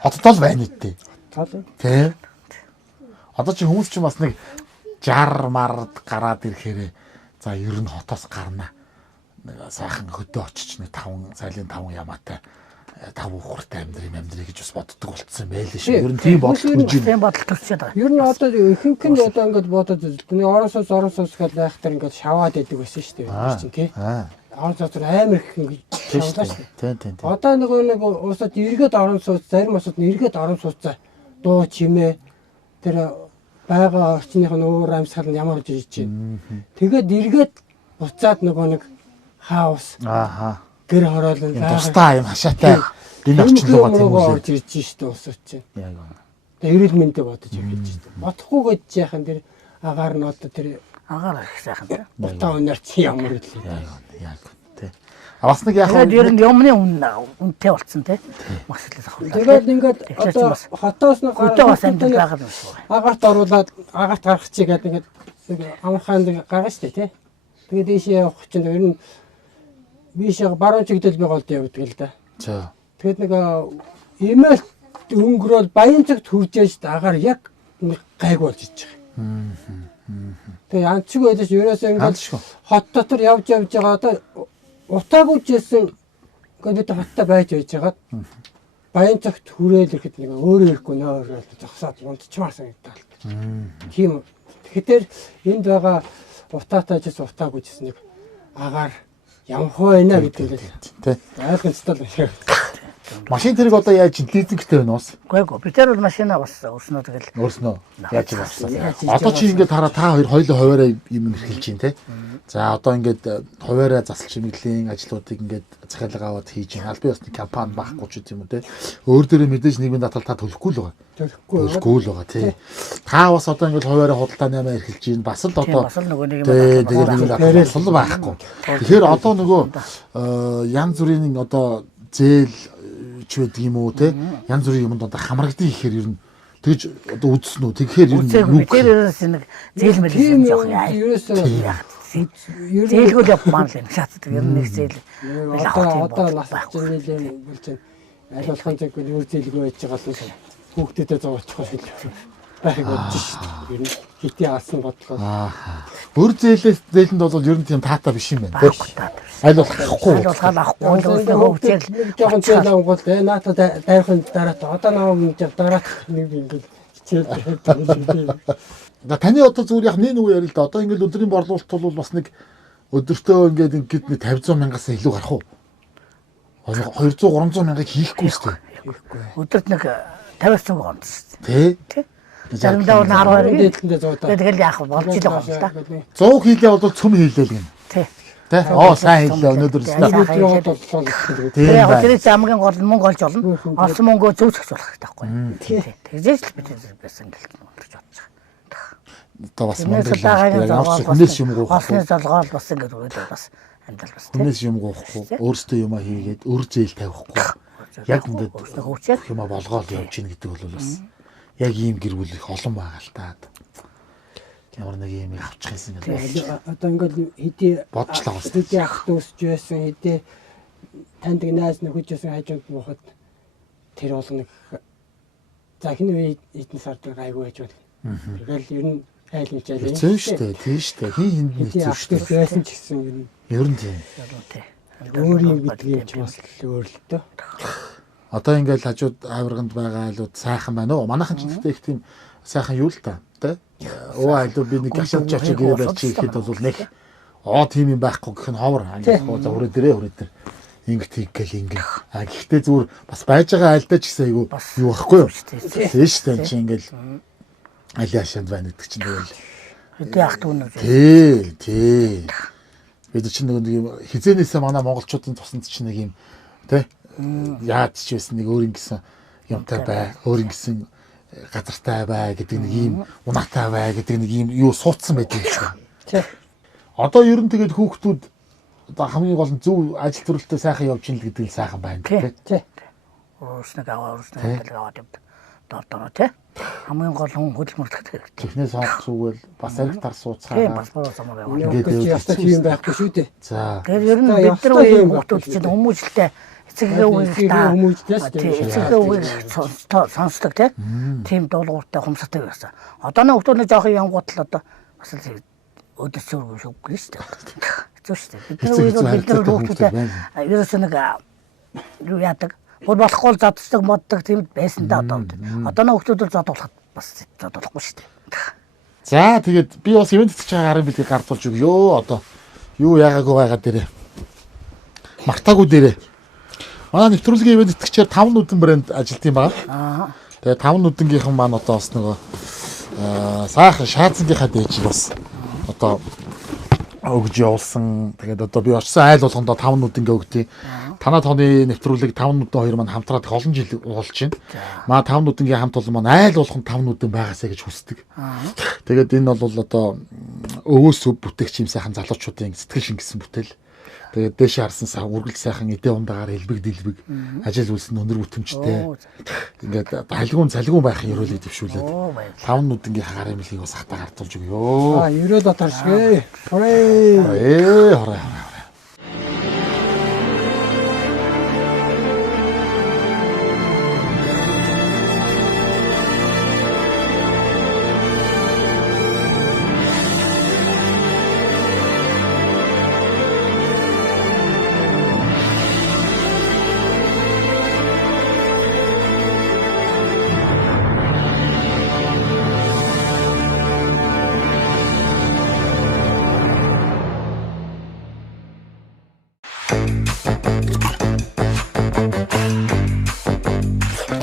Хотод л байна үтээ. Тий. Одоо чи хүмүүс чи бас нэг 60 мард гараад ирэхээр за ер нь хотоос гарна. Нэг сайхан хөдөө очиж нэг 5 сайлын 5 ямаатай 5 хүүхэртэй амьдрий гэж бас боддог болцсон байлээ шүү. Ер нь тийм бодол төрж Тийм бодол төрчээд байгаа. Ер нь одоо ихэнх нь одоо ингээд бодоод үзлээ. Ороосоос гэж байхтар ингээд шаваад идэг байсан шүү дээ. Чинь тий. Орон цоцор амар их ингээд шавлаа шүү дээ. Тийм. Одоо нэг уусаад эргээд орон сууц зарим усад эргээд орон сууцаа дуу чимээ тэр байгаа орчных нь өөр амьсгал нь ямар жиж чинь. Тэгээд эргээд буцаад нэг хаус. Гэр хороолон тустай юм хашаатай энэ орчин руугаа тэмүүлээ орж ирж штэ усууч чинь. Яг байна. Тэгээ эрүүл мэндэ бодож явж штэ. Бодохгүй гэж яахан тэр агаар нь одоо тэр агаар их сайхан тий. Бутаа өнөр чи ямар л яг тий. Бас нэг яахан ер нь юмны үнэтэй болцсон тий. Машлал авах. Тэгээд ингээд одоо хотоос нь хөдөө бас амьд байгаа юм шиг байна. Агаарт оруулаад агаарт гарах чиг гэдэг ингээд амархан гаргана штэ тий. Тэгээд ийшээ явах чинь ер нь бишээ баруун чигдэл байгуулд явдаг л да. За. Тэгээд нэг имэйл өнгөрөөл баян цагт хүрчээж агаар яг гайг болж иж байгаа. Тэгээ янчиг байдаж ерөөсөө ингээд хот дотор явж байгаа одоо утаагүйжсэн ингээд хоттой байж байгаад баян цагт хүрээл ирэхэд нэг өөрөө ирэхгүй нөөрөө зогсоод унтчмаар санагдал. Тийм. Тэгэхээр энд байгаа утаатай ч утаагүйжсэн нэг агаар ямхаа байна гэдэг л тий. ойлгомжтой л байна. Машин тэрэг одоо яаж лизингтэй байна уус? Үгүй би тэр машина бас өрснөө тэгэл. Өрснөө. Яаж болсон. Одоо чи ингээд хараа та хоёр хоёулаа хуваараа юм эрхэлж чинь тий. За одоо ингээд хуваараа засал чимэглийн ажлуудыг ингээд захиалга аваад хийж чинь аль бие усны компани байхгүй ч юм уу тий. Өөр дээрээ мэдээж нийгмийн даатгал та төлөхгүй л байгаа. Төлөхгүй л байгаа тий. Та бас одоо ингээд хуваараа худалдааны амиа эрхэлж чинь бас л одоо бас л нөгөө нийгмийн тэгээд сул байхгүй. Тэгэхээр одоо нөгөө янз бүрийн одоо зээл ч байдаг юм уу те янз бүрийн юмд одоо хамрагдсан ихээр ер нь тэгж одоо үзсэн үү тэгэхээр ер нь юу тэр ерөөс нэг зээл мэл жоох яа ерөөсөө зээлгүй л явмаар л юм шатдаг ер нь нэг зээл одоо нас чинь нэлээ болж байна аль болох зэрэг өөр зээлгүй байж байгаа л хүүхдүүдэд зовоочих шиг л байхыг бодож шүү дээ. Ер нь хитий алсан бодлоо. Өр зээлэнд бол ер нь тийм таатай биш юм байна. Аль болох авахгүй. Жоохон зээл авангуул наата дайрахын дараа одоо наваа дараах нэг ингээд хичээл. Таны одоо зүгээр яг нэг үе ярил л да. Одоо ингээд өдрийн борлуулалт бол бас нэг өдөртөө ингээд нэг 50-100 мянгаас илүү гарах уу? 200-300 мянгаыг хийхгүй шүү дээ. Өдөрт нэг 50-100 гонц шүү дээ. Тий. Заримдаа 10 дээдлэндээ 100 та. Тэгэл яах вэ? Болж л байгаа юм да. 100 хийлээ бол цөм хийлээ л гэнэ. Тий. Тэ. Сайн хийлээ өнөөдөр өстө. Тэгээ яг тэрээс хамгийн гол мөнгө олж олно. Олсон мөнгөө зөөцөж болох хэрэгтэй байхгүй юу? Тий. Тэгжээж л бид байсан гэл бодож байгаа. Одоо бас мөнгө хүнээс юм гоох. Олсны залгаал бас ингэ өгөөд бас амдал бас. Хүнээс юм gooхгүй. Өөрөөсөө юм хийгээд өр зээл тавихгүй. Яг ингээд юм болгоол явж гин гэдэг бол бас яг ийм гэр бүл их олон байгаа л та. Ямар нэг юм авчих юмсан гэдэг. Одоо ингээд хэдий бодлоо бас. Хэдий ах дүүсч байсан, хэдий танд найз нөхөж байсан хажууд мохот тэр болгоно. За хин үе эдэн сард гайгүй байж байна. Тэгэл ер нь айл мчаал юм. Зөө штэ, тийм штэ. Хин хэзээ штэ. Байсан ч гэсэн ер нь тийм. Өөр юм гэдгийг ч бас өөр л дөө. Одоо ингээл хажууд авирганд байгаа айлууд сайхан байна уу? Манайхан ч гэхдээ их тийм сайхан юу л та, тэ? Айлуу би нэг гашаад чавч гэрээ барьчих ихэд бол нэг тийм юм байхгүй гэх нь ховор. Ангид за хүрээ дээрээ. Ингээд хийгээл ингээд. Гэхдээ зүгээр бас байж байгаа айлдаа ч гэсэн айгу юу байхгүй юу? Тийм штэ чи ингээл аль яшаанд байна гэдэг чинь тэгэл. Хэдий ах дүүнүүд. Тий. Бид чинь нэг юм хизээнээсээ манай монголчуудын тусанд чинь нэг юм тэ яаж ч байсан нэг өөр ингэсэн юмтай бай, өөр ингэсэн газартай бай гэдэг нэг юм унаатай бай гэдэг нэг юм юу суудсан байдаг юм шиг. Тий. Одоо ер нь тэгээд хүүхдүүд одоо хамгийн гол нь зөв ажил төрөлтөд сайхан явж ийн л гэдэг нь сайхан байна тий. Өөрснөө аваад явдаг. Дордоо тий. Хамгийн гол хүн хөдөлмөрлөх хэрэгтэй. Технээс сонгох зүгэл бас аригтар сууцгаа. Тийм бас самаар яваа. Ингээд ястаа тийм байхгүй шүү дээ. За. Тэгэхээр ер нь бид нар үеийн хүүхдүүд чинь хүмүүжлтэй эцэгээ үеийг сонсдог тийм дуулууртай хумстай байсан. Одооны хүүхдүүд жоохон янгуутал одоо бас өдөрсөөр шүү гэж шүү дээ. Бид нар хүүхдүүд ерөөсөө нэг юу яадаг. Бүр болохгүй заддаг моддаг тийм байсан да одоо. Одооны хүүхдүүд задуулахад бас задуулахгүй шүү дээ. За тэгээд би бас ивент хийж байгаа гарын билгийг гардуулж өгөө. Одоо юу яагаагүй байгаа дээрээ. Мартаагүй дээрээ. Манай нэвтрүүлгийн ивент итгэгчээр 5 нүдэн брэнд ажилт юм байна. Тэгээд 5 нүдэнгийнхэн маань одоо бас нөгөө сайхан шаацангийнхаа дээж бас одоо өгж явуулсан. Тэгээд одоо би очсон айл болгондоо 5 нүдэнгээ өгдөө. Танаа тооны нэвтрүүлэг 5 нүдэн хоёр маань хамтраад их олон жил болж байна. Маа 5 нүдэнгийн хамт олон маань айл болгонд 5 нүдэн байгаасаа гэж хүсдэг. Тэгээд энэ бол одоо өвөөс өв бүтээгч юм сайхан залуучуудын сэтгэл шингэсэн бүтээл. Тэгээд дээш харсан сав үргэлж сайхан эдээ ундаагаар элбэг дэлбэг ажил үйлсэн өнөр бүтэмжтэй. Ингээд халгуун залгуун байхын ерөөлөй дэвшүүлээд 5 нүдэнгийн гарын мэлгийг бас хатаа гардуулж өгөө. Ерөөд отаршгэ. Хорой.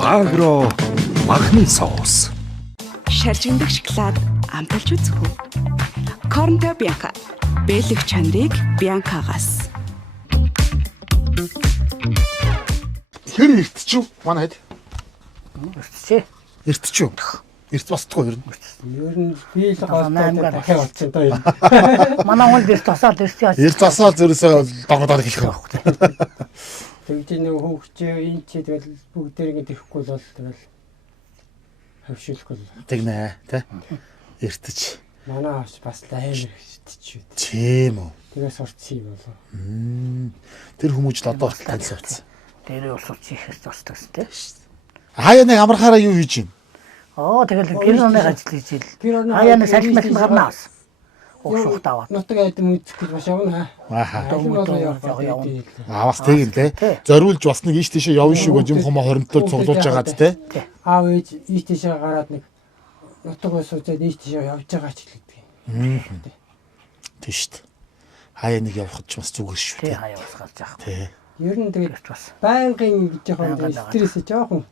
Агро махны соус. Шаржигдах шоколад амталж үзэх үү? Корнто Бянка. Бэлэг чанарыг Бянкагаас. Хэр эртчүү манайд? Эртчээ. Эртчүү. Эрт босдгоо ер нь. Ер нь би л голтой дахиад болчихсон доо юм. Манай хүн эрт тасаад эртээ. Эрт тасаад зөрөөсөө догдоод хэлэх байх. Тэгж нэг хөөгчөө энэ чи тэгэл бүгдээрээ тэхгүй бол тэгэл хавшилгүй. Тэгнэ тий. Эртэж. Манай авч бас лайм эртэж. Тийм үү. Тэгээ сурцсан юм болоо. Тэр хүмүүж л одоо танилцсан. Дээрээ усууч их тусдаг тий. Хаяа нэг амархаараа юу хийж юм? тэгэл гэр орны ажил хийж ил. Хаяа нэг салхи мэлхи гарнаа бас. Уушуухт аваад. Нутаг айдам үзэх гэж бас явна. Авах тийм лээ. Зориулж бас нэг ийш тийшээ явна шүү гэж юм хомоо хоримтлоор цуглуулж байгаад те. Аав ээж ийш тийшээ гараад нэг нутаг ус үзээд ийш тийшээ явж байгаа ч гэлээ. Тийм шүү дээ. Хаяа нэг явах ч бас зүгээр шүү Тий дээ. хаяа бас гарч яах. Тий. Ер нь тэгээд бас. байнгын жоохон стресс жоохон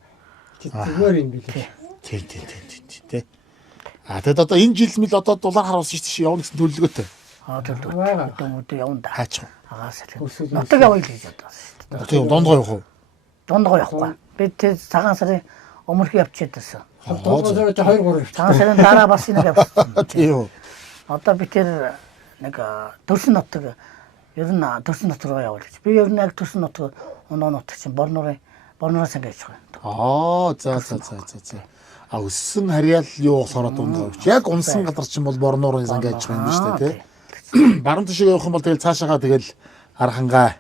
зүгээр юм билээ. Тий. Тий. Тэгээд одоо энэ жил мэл одоо дулаар харуулсан шүү дээ. Явна гэсэн төлөвлөгөөтэй. Төлөвлөгөө явна да. Хаач. Агаас нутаг явъя л гэж бодсон шүү дээ. Тийм дондгоо явах уу? Дондгоо явахгүй. Би тэр цагаан сарын өмнөх явчихад байсан. Дондгоо 2-3 Цагаан сарын дараа бас нэг явсан. Тийм. Одоо би тэр нэг төрсөн нутаг ер нь төрсөн нутаг руу явуул гэж. Би ер нь яг төрсөн нутаг оноо нутаг чинь борноороос ингэж байгаа. За. А өссөн харьяал юу болохоор дундгаа өгч. Яг унсан газар чинь бол борноор ингэж байгаа юм шүү дээ, тий. Баруун тишээ явах юм бол тэгэл цаашаага тэгэл архангаа.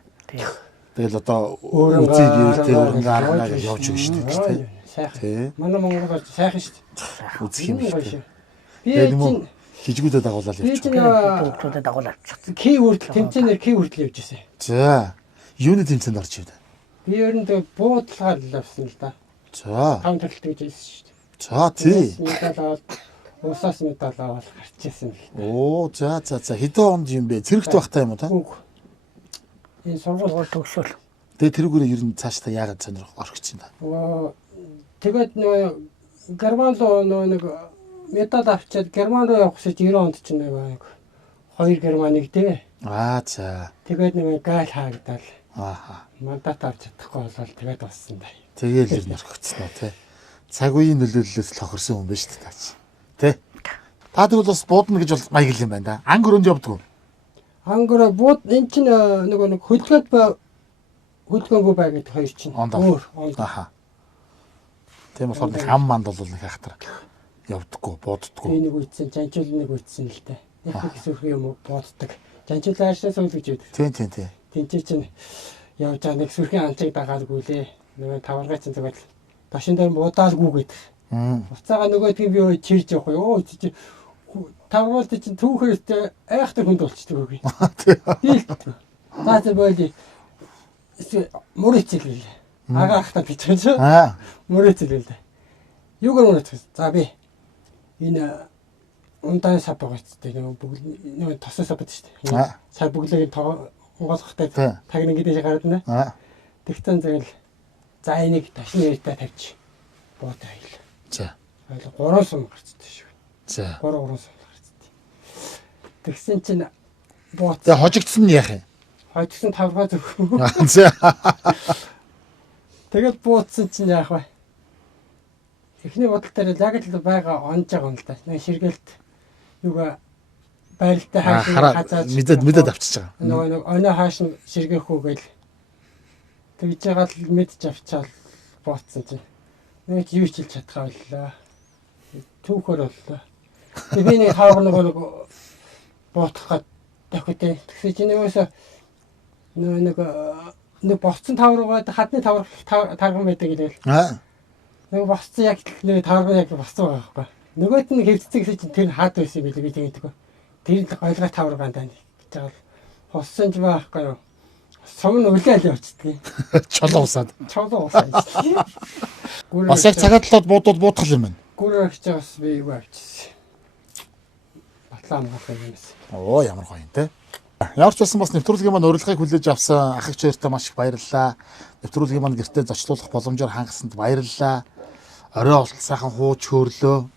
Тэгэл одоо үзийг тий өрөнгө архангаа гэж явж байгаа шүү дээ, тий. Сайхан. Манай Монгол сайхан шүү дээ. Үзэх юм шүү. Би чинь хижгүүдэд дагуулаад явчих. Хүүхдүүдэд дагуулаад явчихсан. Ки хүртэл тэмцээнээр ки хүртэл явж байсан. За. Юуны тэмцээнд орж ивдэ? Би ер нь тэг буудлахаар л авсан л да. За. 5 төрөлт гэж хэлсэн шүү дээ. За тий. Медаль аваад усаас медаль аваад гарчээсэн л. Оо за. Хэдэн онд юм бэ? Цэрэгт багтаа юм уу та? Энэ сургууль төгсөөл. Тэгээ тэрүүгээр ер нь цааш та яагаад сонирх орхиж чинь та? Тэгээд нөө Герман руу нэг медаль авчиад Герман руу явах гэж 90 онд чинь нэг 2 Германыг дээ. За. Тэгээд нэг гайл хаагдал. Мандат авч чадахгүй болол тэгээд бассан да. Тэгээл ер нь орхигдсон уу те. Цаг үеийн нөлөөллөөс тохирсон хүн биш үү таач. Тэ? Та тэгвэл бас буудна гэж бол маягл юм байна да. Анги өрөөнд явдггүй. Ангороо бууд эн чинь нэг хөдөлгөөнгүй бай гэдэг хоёр чинь. Өөр. Аха. Тийм болохоор нэг ам манд бол нэг хахтар явдггүй, бууддггүй. Би нэг үйтсэн, жанжуул нэг үйтсэн л дээ. Их сүрх юм бууддаг. Жанжуул аашаас үл гэж байдаг. Тийм. Тинчээ чинь явж байгаа нэг сүрхийн анцыг дагаалгүй лээ. Нэг таваргай чинь зүгээр ташин дээр буудаалгүй гэдэг. Уцаага нөгөөдгийг би чирж явах юу. Тавруулт чинь түүхээрээ айхтар хүнд болчихдог үгүй. Тийм. Наац боли. Мөрөцөл. Агаахтаа бичиж. Мөрөцөл л дээ. Юугаар мөрөцөл. За би энэ ундааны сапагцтай нэг тосоо сапад шүү дээ. Сар бүглэгийн онгойлгохтай тагнан гэдэж гараад байна. Тэгтэн зэрэг за энийг ташны ярьтаа тавьчих. Буутай айл. За. 3 сум гарцдаг шүү. За. 3 сум гарцдаг. Тэгсэн чинь бууц. Тэгээ хожигдсон нь яах юм? Хожигдсон тавргаа зөвхөн. За. Тэгээд бууцсан чинь яах вэ? Эхний бодол дээр яг л байгаа онж байгаа юм л да. Нэг ширгэлт юугаа байралтай хаашаа мэдээд авчиж байгаа. Нэг оноо хааш нь ширгээхүү гээл тэгж байгаа л мэдж авчаал бууцсан чинь. Нэг юу ч хэлж чадхаа боллоо. Түүхээр боллоо. Би нэг хаагаар нэг буутах гээд дахиад тэгсэн чинь нэг босцсон тавруугаад хадны тарган байдаг гээл. Нэг босцсон яг нэг тарган яг босцсон байгаа байхгүй. Нөгөөт нь хэвцдэг гэсэн чинь тэр хаад байсан билээ би тэгдэг. Тэр л ойлгоо тавргаан даа гэж байгаа л хоссон ч байхгүй юу. Сум нь үлээл явчихдаг. Чолоо усаад. Бас яг цагаат талууд буутгал юм байна. Гүрээ авч байгаас би юу авчихсан. Батлаа амгаах юм байсан. Оо ямар гоё юм те. Ямар ч байсан бас нэвтрүүлгийн маань урилгыг хүлээж авсан ах эгч хоёртаа маш их баярлалаа. Нэвтрүүлгийн маань гэртээ зочлуулах боломжоор хангасанд баярлалаа. Орой олт сайхан хууч хөрлөө.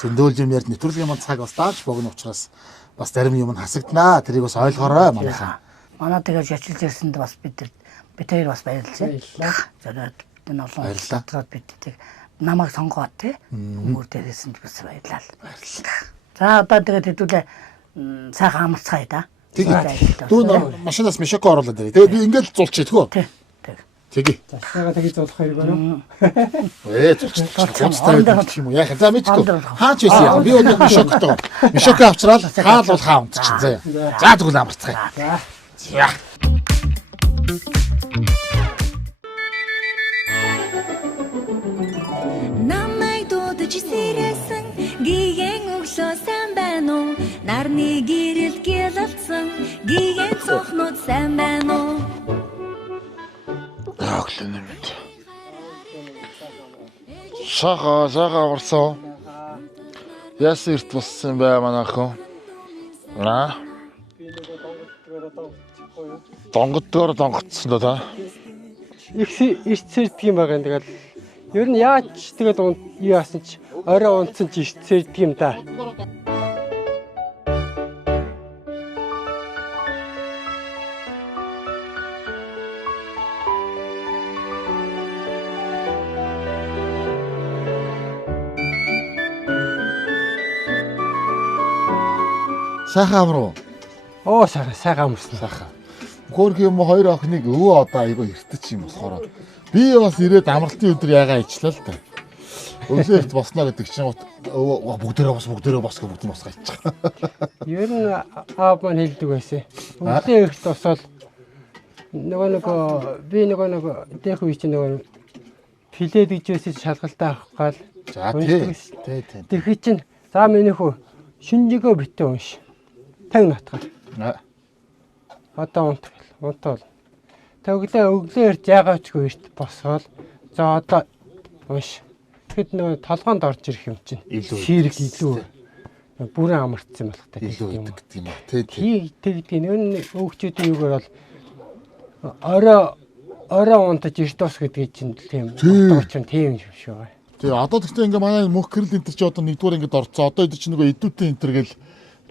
Зөндөөлж юм ярьд нэвтрүүлгийн маань цаг бас дааж богино учраас бас зарим юм хасагданаа. Тэрийг бас ойлгоорой манайхаа. Манай тэгэж очилж ирсэнд бас бид тэр бас баярлалаа. Зөрөөд энэ олон улсад бид тэг намайг сонгоод тий хүмүүр дээрээс нь бас баярлалаа. За одоо тэгээд хэдүүлээ сайхан амарцгаая да. Дүүн машинаас мишоко оруулаад ирээ. Тэгээд би ингээд зулчих тгөө. Тэгье. За сайгаа тэгж зулах хэрэг байна уу? Зулчих юм уу? Яах вэ? За мэдгүй. Хаач ийсэн яа. Би өнөө мишоктой. Мишоко авчраад хаал бол хаа унтчих. За. За тэгвэл амарцгаая. За. Намайг дуудаж сэрээ Таны гэрэл гялалцсан гиген цохнууд сайн байна уу? Яаглын юм. Шага аварсан. Яасан эрт болсон бай манайхан. Донгоддоор донгоцсон л та. Их эрт сэрдэг юм байгаа юм. Тэгэл ер нь яаж тэгэл юу яасан ч орой унтсан ч эрт сэрдэг юм да. Сайхан амруу. Оо сайхан амарсан. Сайхан. Хөөрх юм хоёр охиныг өвөө одоо айгаа эртэж юм болохоор би бас ирээд амралтын өдөр ягаа ичлээ л та. Өглөө эрт босноо гэдэг чинь өвөө бүгдээрээ бос гэх бүгд нь босгоо иччих. Ер нь аав маань хэлдэг байсан. Өглөө эрт босоод нөгөө би нөгөө дэх үе чинь нөгөө филе дижээс шалгалтаа авах гал. За тий. Тэгэхий чинь за миний хүү шинжигөө битээ унш. Таг натгаа. Одоо унтвал. Өглөө эрт ягаачгүй эрт босоод за одоо унш. Тэгэхэд нөгөө толгоонд орж ирэх юм чинь. Сэрэг илүү бүрэн амарцсан болох та илүү гэдэг юм аа. Тий. Тэгдэг нь өөгчүүдийн юугаар бол орой унтаж эрт бос гэдэг чинь тийм дурчин тийм юм шиг байна. Тэгээ одоо тэгтээ ингээ манай мөх гэрэл энтер чи одоо нэгдүгээр ингээд орцоо. Одоо эд чи нөгөө идүүтэй энтер гэл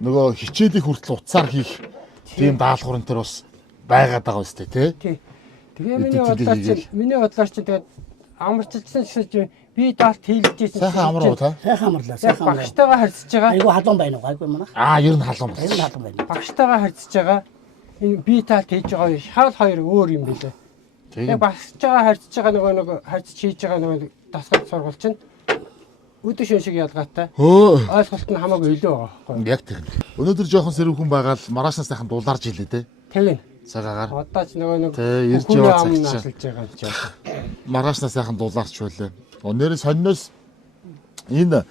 нөгөө хичээлийг хүртэл уцаар хийх тийм даалгавар энтер бас байгаад байгаа үстэй тий. Тэгээ миний бодлоор чинь тэгээд амарчилсан гэсэн би даалт хийлгэжсэн. Сайхан амруу та. Сайхан амарлаа. Сайхан амарлаа. Багштайгаа харьцаж байгаа. Айгу халуун байна уу? Айгу манайх. Ер нь халуун байна. Ер нь халуун байна. Багштайгаа харьцаж байгаа. Энэ би таалт хийж байгаа шал хоёр өөр юм билээ. Тэгээ багштайгаа харьцаж байгаа нөгөө харьцаж хийж байгаа нөгөө дасгал сургууль чинь өдөр шөн шиг ялгаатай. Ойлголт нь хамаагүй илүү байгаа байхгүй. Яг тийм. Өнөөдөр жоохон сэрүүн хүн байгаа л маргаашнаас сайхан дулаарж илээ те. Тийм. Цагаагаар. Одоо ч нөгөө ирж яваа цаг чинь асалж байгаа юм чинь. Маргаашнаас сайхан дулаарч байлаа. Нэр сонноос энэ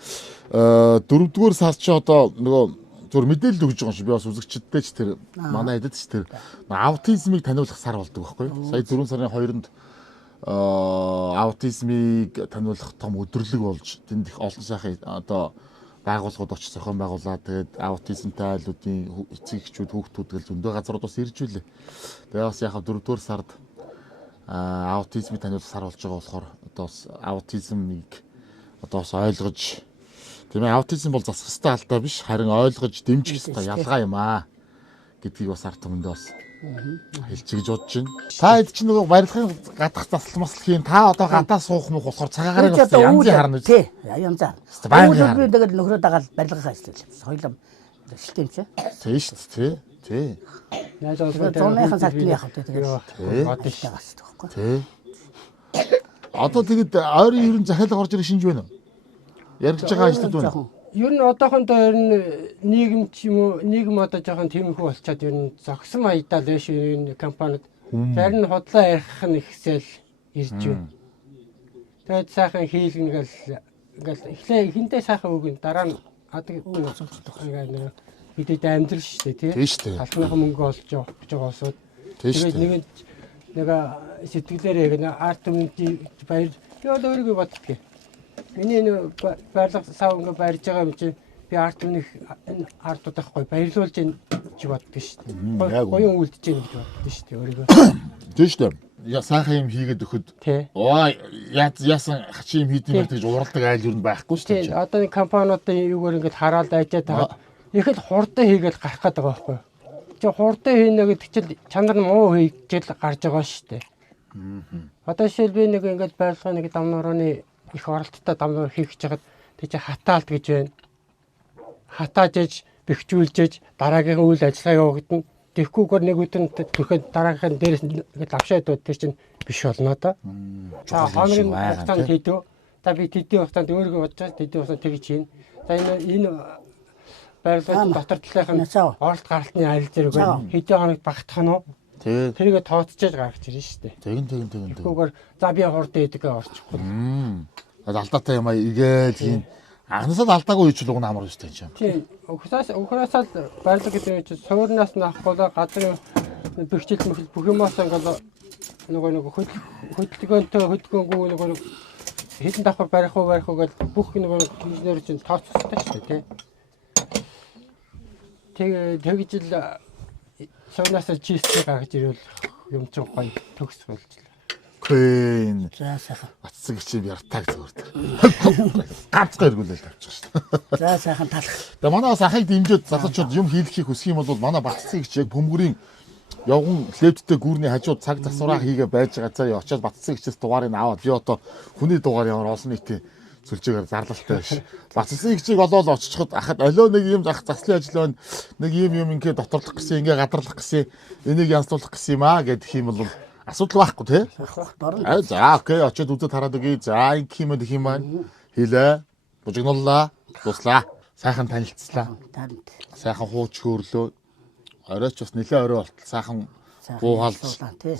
4-р сар чи одоо нөгөө зөв мэдээлэл өгж байгаа юм шиг би бас үзэгчдтэй ч тэр манай эдэд ч тэр аутизмыг таниулах сар болдог байхгүй. Сая 4 сарын 2-нд аутизмыг таниулах том өдрлөг болж тэнд их олон сайхан одоо байгууллагууд очиж зохион байгуулаад тэгээд аутизмтай айлуудын эцэг эхчүүд хүүхдүүд гэл зөндөө газрууд бас ирж билээ. Тэгээд бас яг 4-р сард аутизмыг таниулах сар болж байгаа болохоор одоо бас аутизмыг одоо бас ойлгож тийм ээ аутизм бол засах ёстой алдаа биш харин ойлгож дэмжих ёстой ялгаа юм аа гэдгийг бас ард түмэндээ бас хэлчихэж бодож байна. Та хэд ч нөгөө барилгын гадах засал маслхийн та одоо гадаа суух мөх болохоор цагаагаар бас янзын харна үү? Тий, янзаар. Баян. Би тэгэл нөхрөө дагаад барилгын ажиллаж байсан. Хоёлоо шилтэмч. Тий шүү дээ. Тий. Яаж олгоо зуныхан салтны яхав тэгээд одоо шүү дээ. Тий. Одоо тэгэд ойрын ерөн захиалга орж ирэх шинж байна уу? Яригдж байгаа ажлууд байна. Ер нь одоохондоо ер нь нийгэм ч юм уу нийгэм одоо жоохон тэмхүү болчиход ер нь зогсон маягдаа л биш энэ компанид зарим нь худлаа ярих нь ихсэл ирж байна. Тэгээд сайхан хийлгэнгээл ингээл эхлээ хинтээ сайхан өгөн дараа нь адаг ингээд бидэд амьдрал шүү дээ тий шүү дээ. Алхмынхан мөнгө олж явах жоосууд тэгээд нэг сэтгэлээрээ нэг арт өмнөд баяр би одоо өөрийгөө боддгийг. Миний энэ барилга сав ингээ барьж байгаа юм чи би арт өмнөх энэ артууд ахгүй баярлуулж ийн чи боддог шүү дээ. Гоён үлдэж ийн гэж боддог шүү дээ өөрийгөө. Тий шүү дээ. Я сайхан юм хийгээд өгөхөд оо яасан хачи юм хийдэмэр тэгж уралдаг айл юу байхгүй шүү дээ. Тий одоо нэг компаниудын юугаар ингээ хараад ажаад байгаа. Их л хурдан хийгээл гарах гэдэг байгаа байхгүй. Чи хурдан хийнэ гэдэг чинь чанар нь муу хийгээл гарч байгаа шүү дээ. Одоо шил би нэг ингээ барилга нэг дамнуурны их оролттой дамнуур хийх гэж хагаад тэг чи хатаалт гэж байна. Хатаажж бэхжүүлжээж дараагийн үйл ажиллагаа явагдана. Тэгэхгүйгээр нэг өдөр төрөхөд дараагийн дээрээс ингээд авшаадууд тэр чинь биш болно да. За хоногийн хугацаанд хийдөө. За би тэдний хугацаанд өөрийгөө бодож байгаа тэдний хугацаанд тэгж хийн. За энэ барилгын дотор талынхын оролт гаралтны арил зэрэг хэдэн хоногт багтах нь уу? Тэргээ тооцоож гаргаж ирнэ шүү дээ. Тэгүгээр за би хурдан идэгээ орчихгүй. Алдаатай юм аа игээл хийн Анхнаасаа алдаагүй ч л уг амар өстэй юм. Тийм. Ухраасаа барилга гэдэг чинь суурнаас нь авахгүй газрын бэрхжил мөхөл бүх юмас ингээд нөгөө хөдөлгөөнтэй хөдөлгөөнгүй нөгөө хэдэн давхар барих уу гэж бүх нөгөө инженер чинь тооцоолтой шүү дээ тий. Тэгж л суурнаас чистэ гаргаж ирвэл юм чинь гоё төгс болчихлоо. Кэн. За сайхан. Батцэг чи яртаг зүгээр. Ганцхан эргүүлэл тавьчих шүү дээ. За сайхан талах. Тэгээ манай бас ахыг дэмжиж залуучууд юм хийлгэхийг хүсэх юм бол манай Батцэг гэж яг бөмбөрийн явган левдтэй гүүрний хажууд цаг засвараа хийгээ байж байгаа. За очиод Батцэг гिचээс дугаарыг аваад би одоо хүний дугаар ямар олон нийтийн сүлжээгээр зарлалтай биш. Батцэг гिचийг олоод очиход ахад олоо нэг юм заслын ажил байна. Нэг юм ингээ доторлох гэсэн, ингээ гадарлах гэсэн, энийг янзлуулах гэсэн юм аа гэдэг юм бол асуудал байхгүй тий. За окей очиод үзэж хараад өгье. За ингэх юм дэх юм байна. Хийлээ. Бужигнууллаа. Дуслаа. Сайхан танилцлаа. Сайхан хууч хөөрлөө. Оройч бас нэлээ орой болтол сайхан буугаалж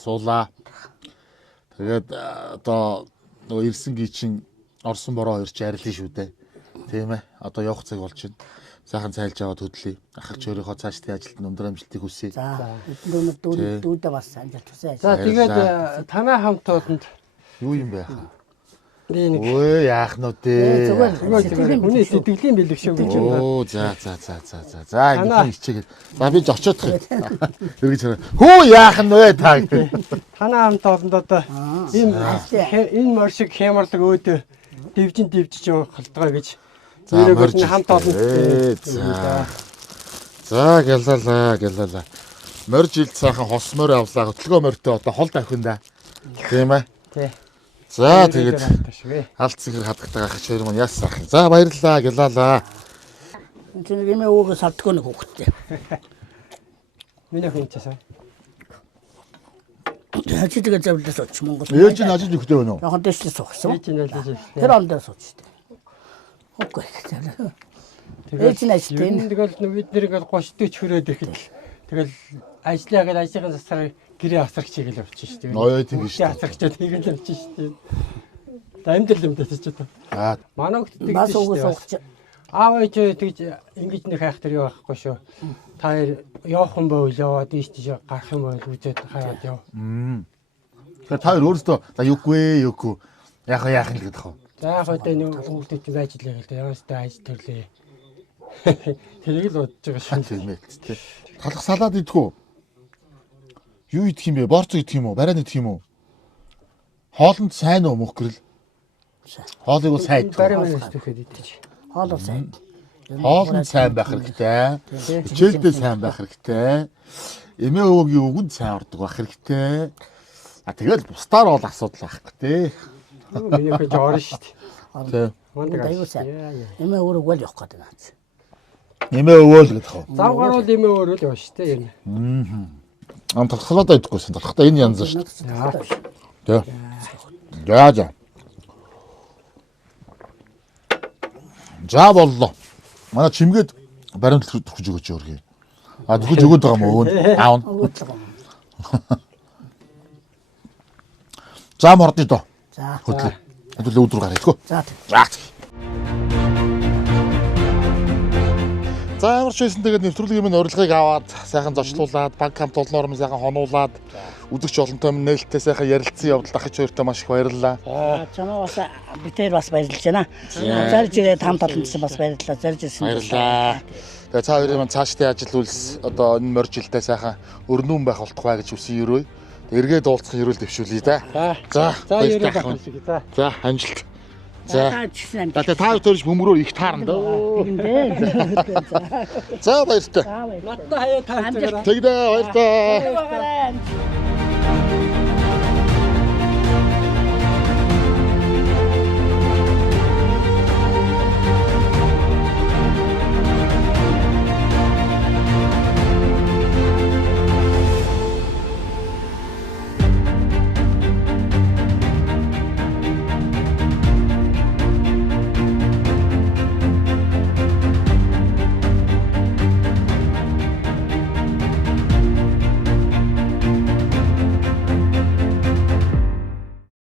суулаа. Тэгээд одоо нөгөө ирсэн гичин орсон бороо хоёр ч арилсан шүү дээ. Тийм ээ. Одоо явах цаг болж байна. Сайхан цайлж аваад хөдлөе. Ахарч өөрийнхөө цаашдын ажилд өндөр амжилтыг хүсье. За дүүдээ бас амжилт хүсье. За тэгээд танай хамт олонд юу юм бэ хаа? нэг өө яах нь үү? зүгээр хүний сэтгэлийн бэлэг шүү гэж юм байна. Оо за. За ингэ хичээгээд. За би ч очиод тах. Эргэж хараа. Хөө яах нь вэ та? Танай хамт олонд одоо энэ мөр шиг хямрлаг өөдөө дивжиж явах халтгаа гэж. За морж хамт олонд. За гэлээ. Морж жилд сайхан хос морь авлаа. Хөтлгөө морьтой одоо хол давхин да. Тийм ээ. Тий. За тэгээд алт цэгэр хадагтайгаа ах хоёр маань яасан. За баярлалаа гэлээ. Энд юм өөг савдгүй нэг хүүхдтэй. Миний хүн часаа. Хажид тэгээ завлаас оч Монгол. Ээж нь ажиж өгдөө өнөө. Яг дэвшлээ суусан. Ээж нь ажиж. Тэр ондоо сууч. Окей. Ээж нь ажил тийм. Тэгэл бид нэр ингээл 30-40 хүрээд ирэхэд тэгэл ажлаа гэж ажлын засараа гэрээ асрагч хийгээл явчих шүү дээ. Ноёо тийм шүү дээ. Асрагчаад хийгээл явчих шүү дээ. Амдэл юм даа ч одоо. Манай хөлт тэгж шүү дээ. Аав ээж тэгж ингэж нэг хайх тэр юу байхгүй шүү. Та явах юм бол яваад ийш тийш гарах юм бол үзээд хараад яв. Тэгэхээр та өөрөөсөө за юугүй яах юм л гэдэг хөө. За яг одоо нэг хүүхдээ чинь ажиллая гэл дээ. Яастай ажил төрлөө. Тэрийг л бодож байгаа шүү. Тийм ээ тий. Талах салаад идэх үү? Юу идэх юм бэ? Борцоо идэх юм уу? Бариад идэх юм уу? Хоолнд сайн уу мөх гэрэл? Хоолыг бол сайн идэх. Бариад идэх идэж. Хоол сайн. Хоолнд сайн байх хэрэгтэй. Хичээлдээ сайн байх хэрэгтэй. Эмээ өвөгийн үгэнд сайн ордог байх хэрэгтэй. Тэгэл бусдаар бол асуудал байхгүй тий. Миний хэж орно шүү дээ. Мондөг аюу сайн. Эмээ өөрөө гол явах гэдэг наац. Эмээ өвөөл гэдэг хөө. Зав гаруул эмээ өөрөө л явна шүү дээ. Талхлаад идэггүйсэн. Талхтаа энэ янз шүү. Тэ. За. За боллоо. Манай чимгээд баримт төгж өгөөч өөрхий. Төгж өгöd байгаа мó өөн. Аав. За мордё доо. За. Хөдлөө. Хөдлөө өдрөөр гарах гоо. За. За ямар ч байсан тэгээд нэвтрүүлгийн минь урилгыг аваад сайхан зочлуулад банк хамт олноор минь сайхан хонуулаад үзэгч олонтой минь нээлттэй сайхан ярилцсан явдал ахиж хоёртой маш их баярлалаа. Чамаа бас битээр бас баярлж байна. Зарж ирээд хамт олонцсон бас баярлалаа. Зарж ирсэн. Баярлалаа. Тэгээд цаа хоёрын маань цаашдын ажил үйлс одоо энэ морь жилдээ сайхан өрнүүн байх болтугай гэж үсэн ерөөй. Эргээд уулзах ерөөл дэвшүүлье да. За. За амжилт. За та төрж бөмбөрөөр их таарна дөө. За баярлалаа. Надтай хаяа таарч байгаа. Тэгдэ баярлалаа.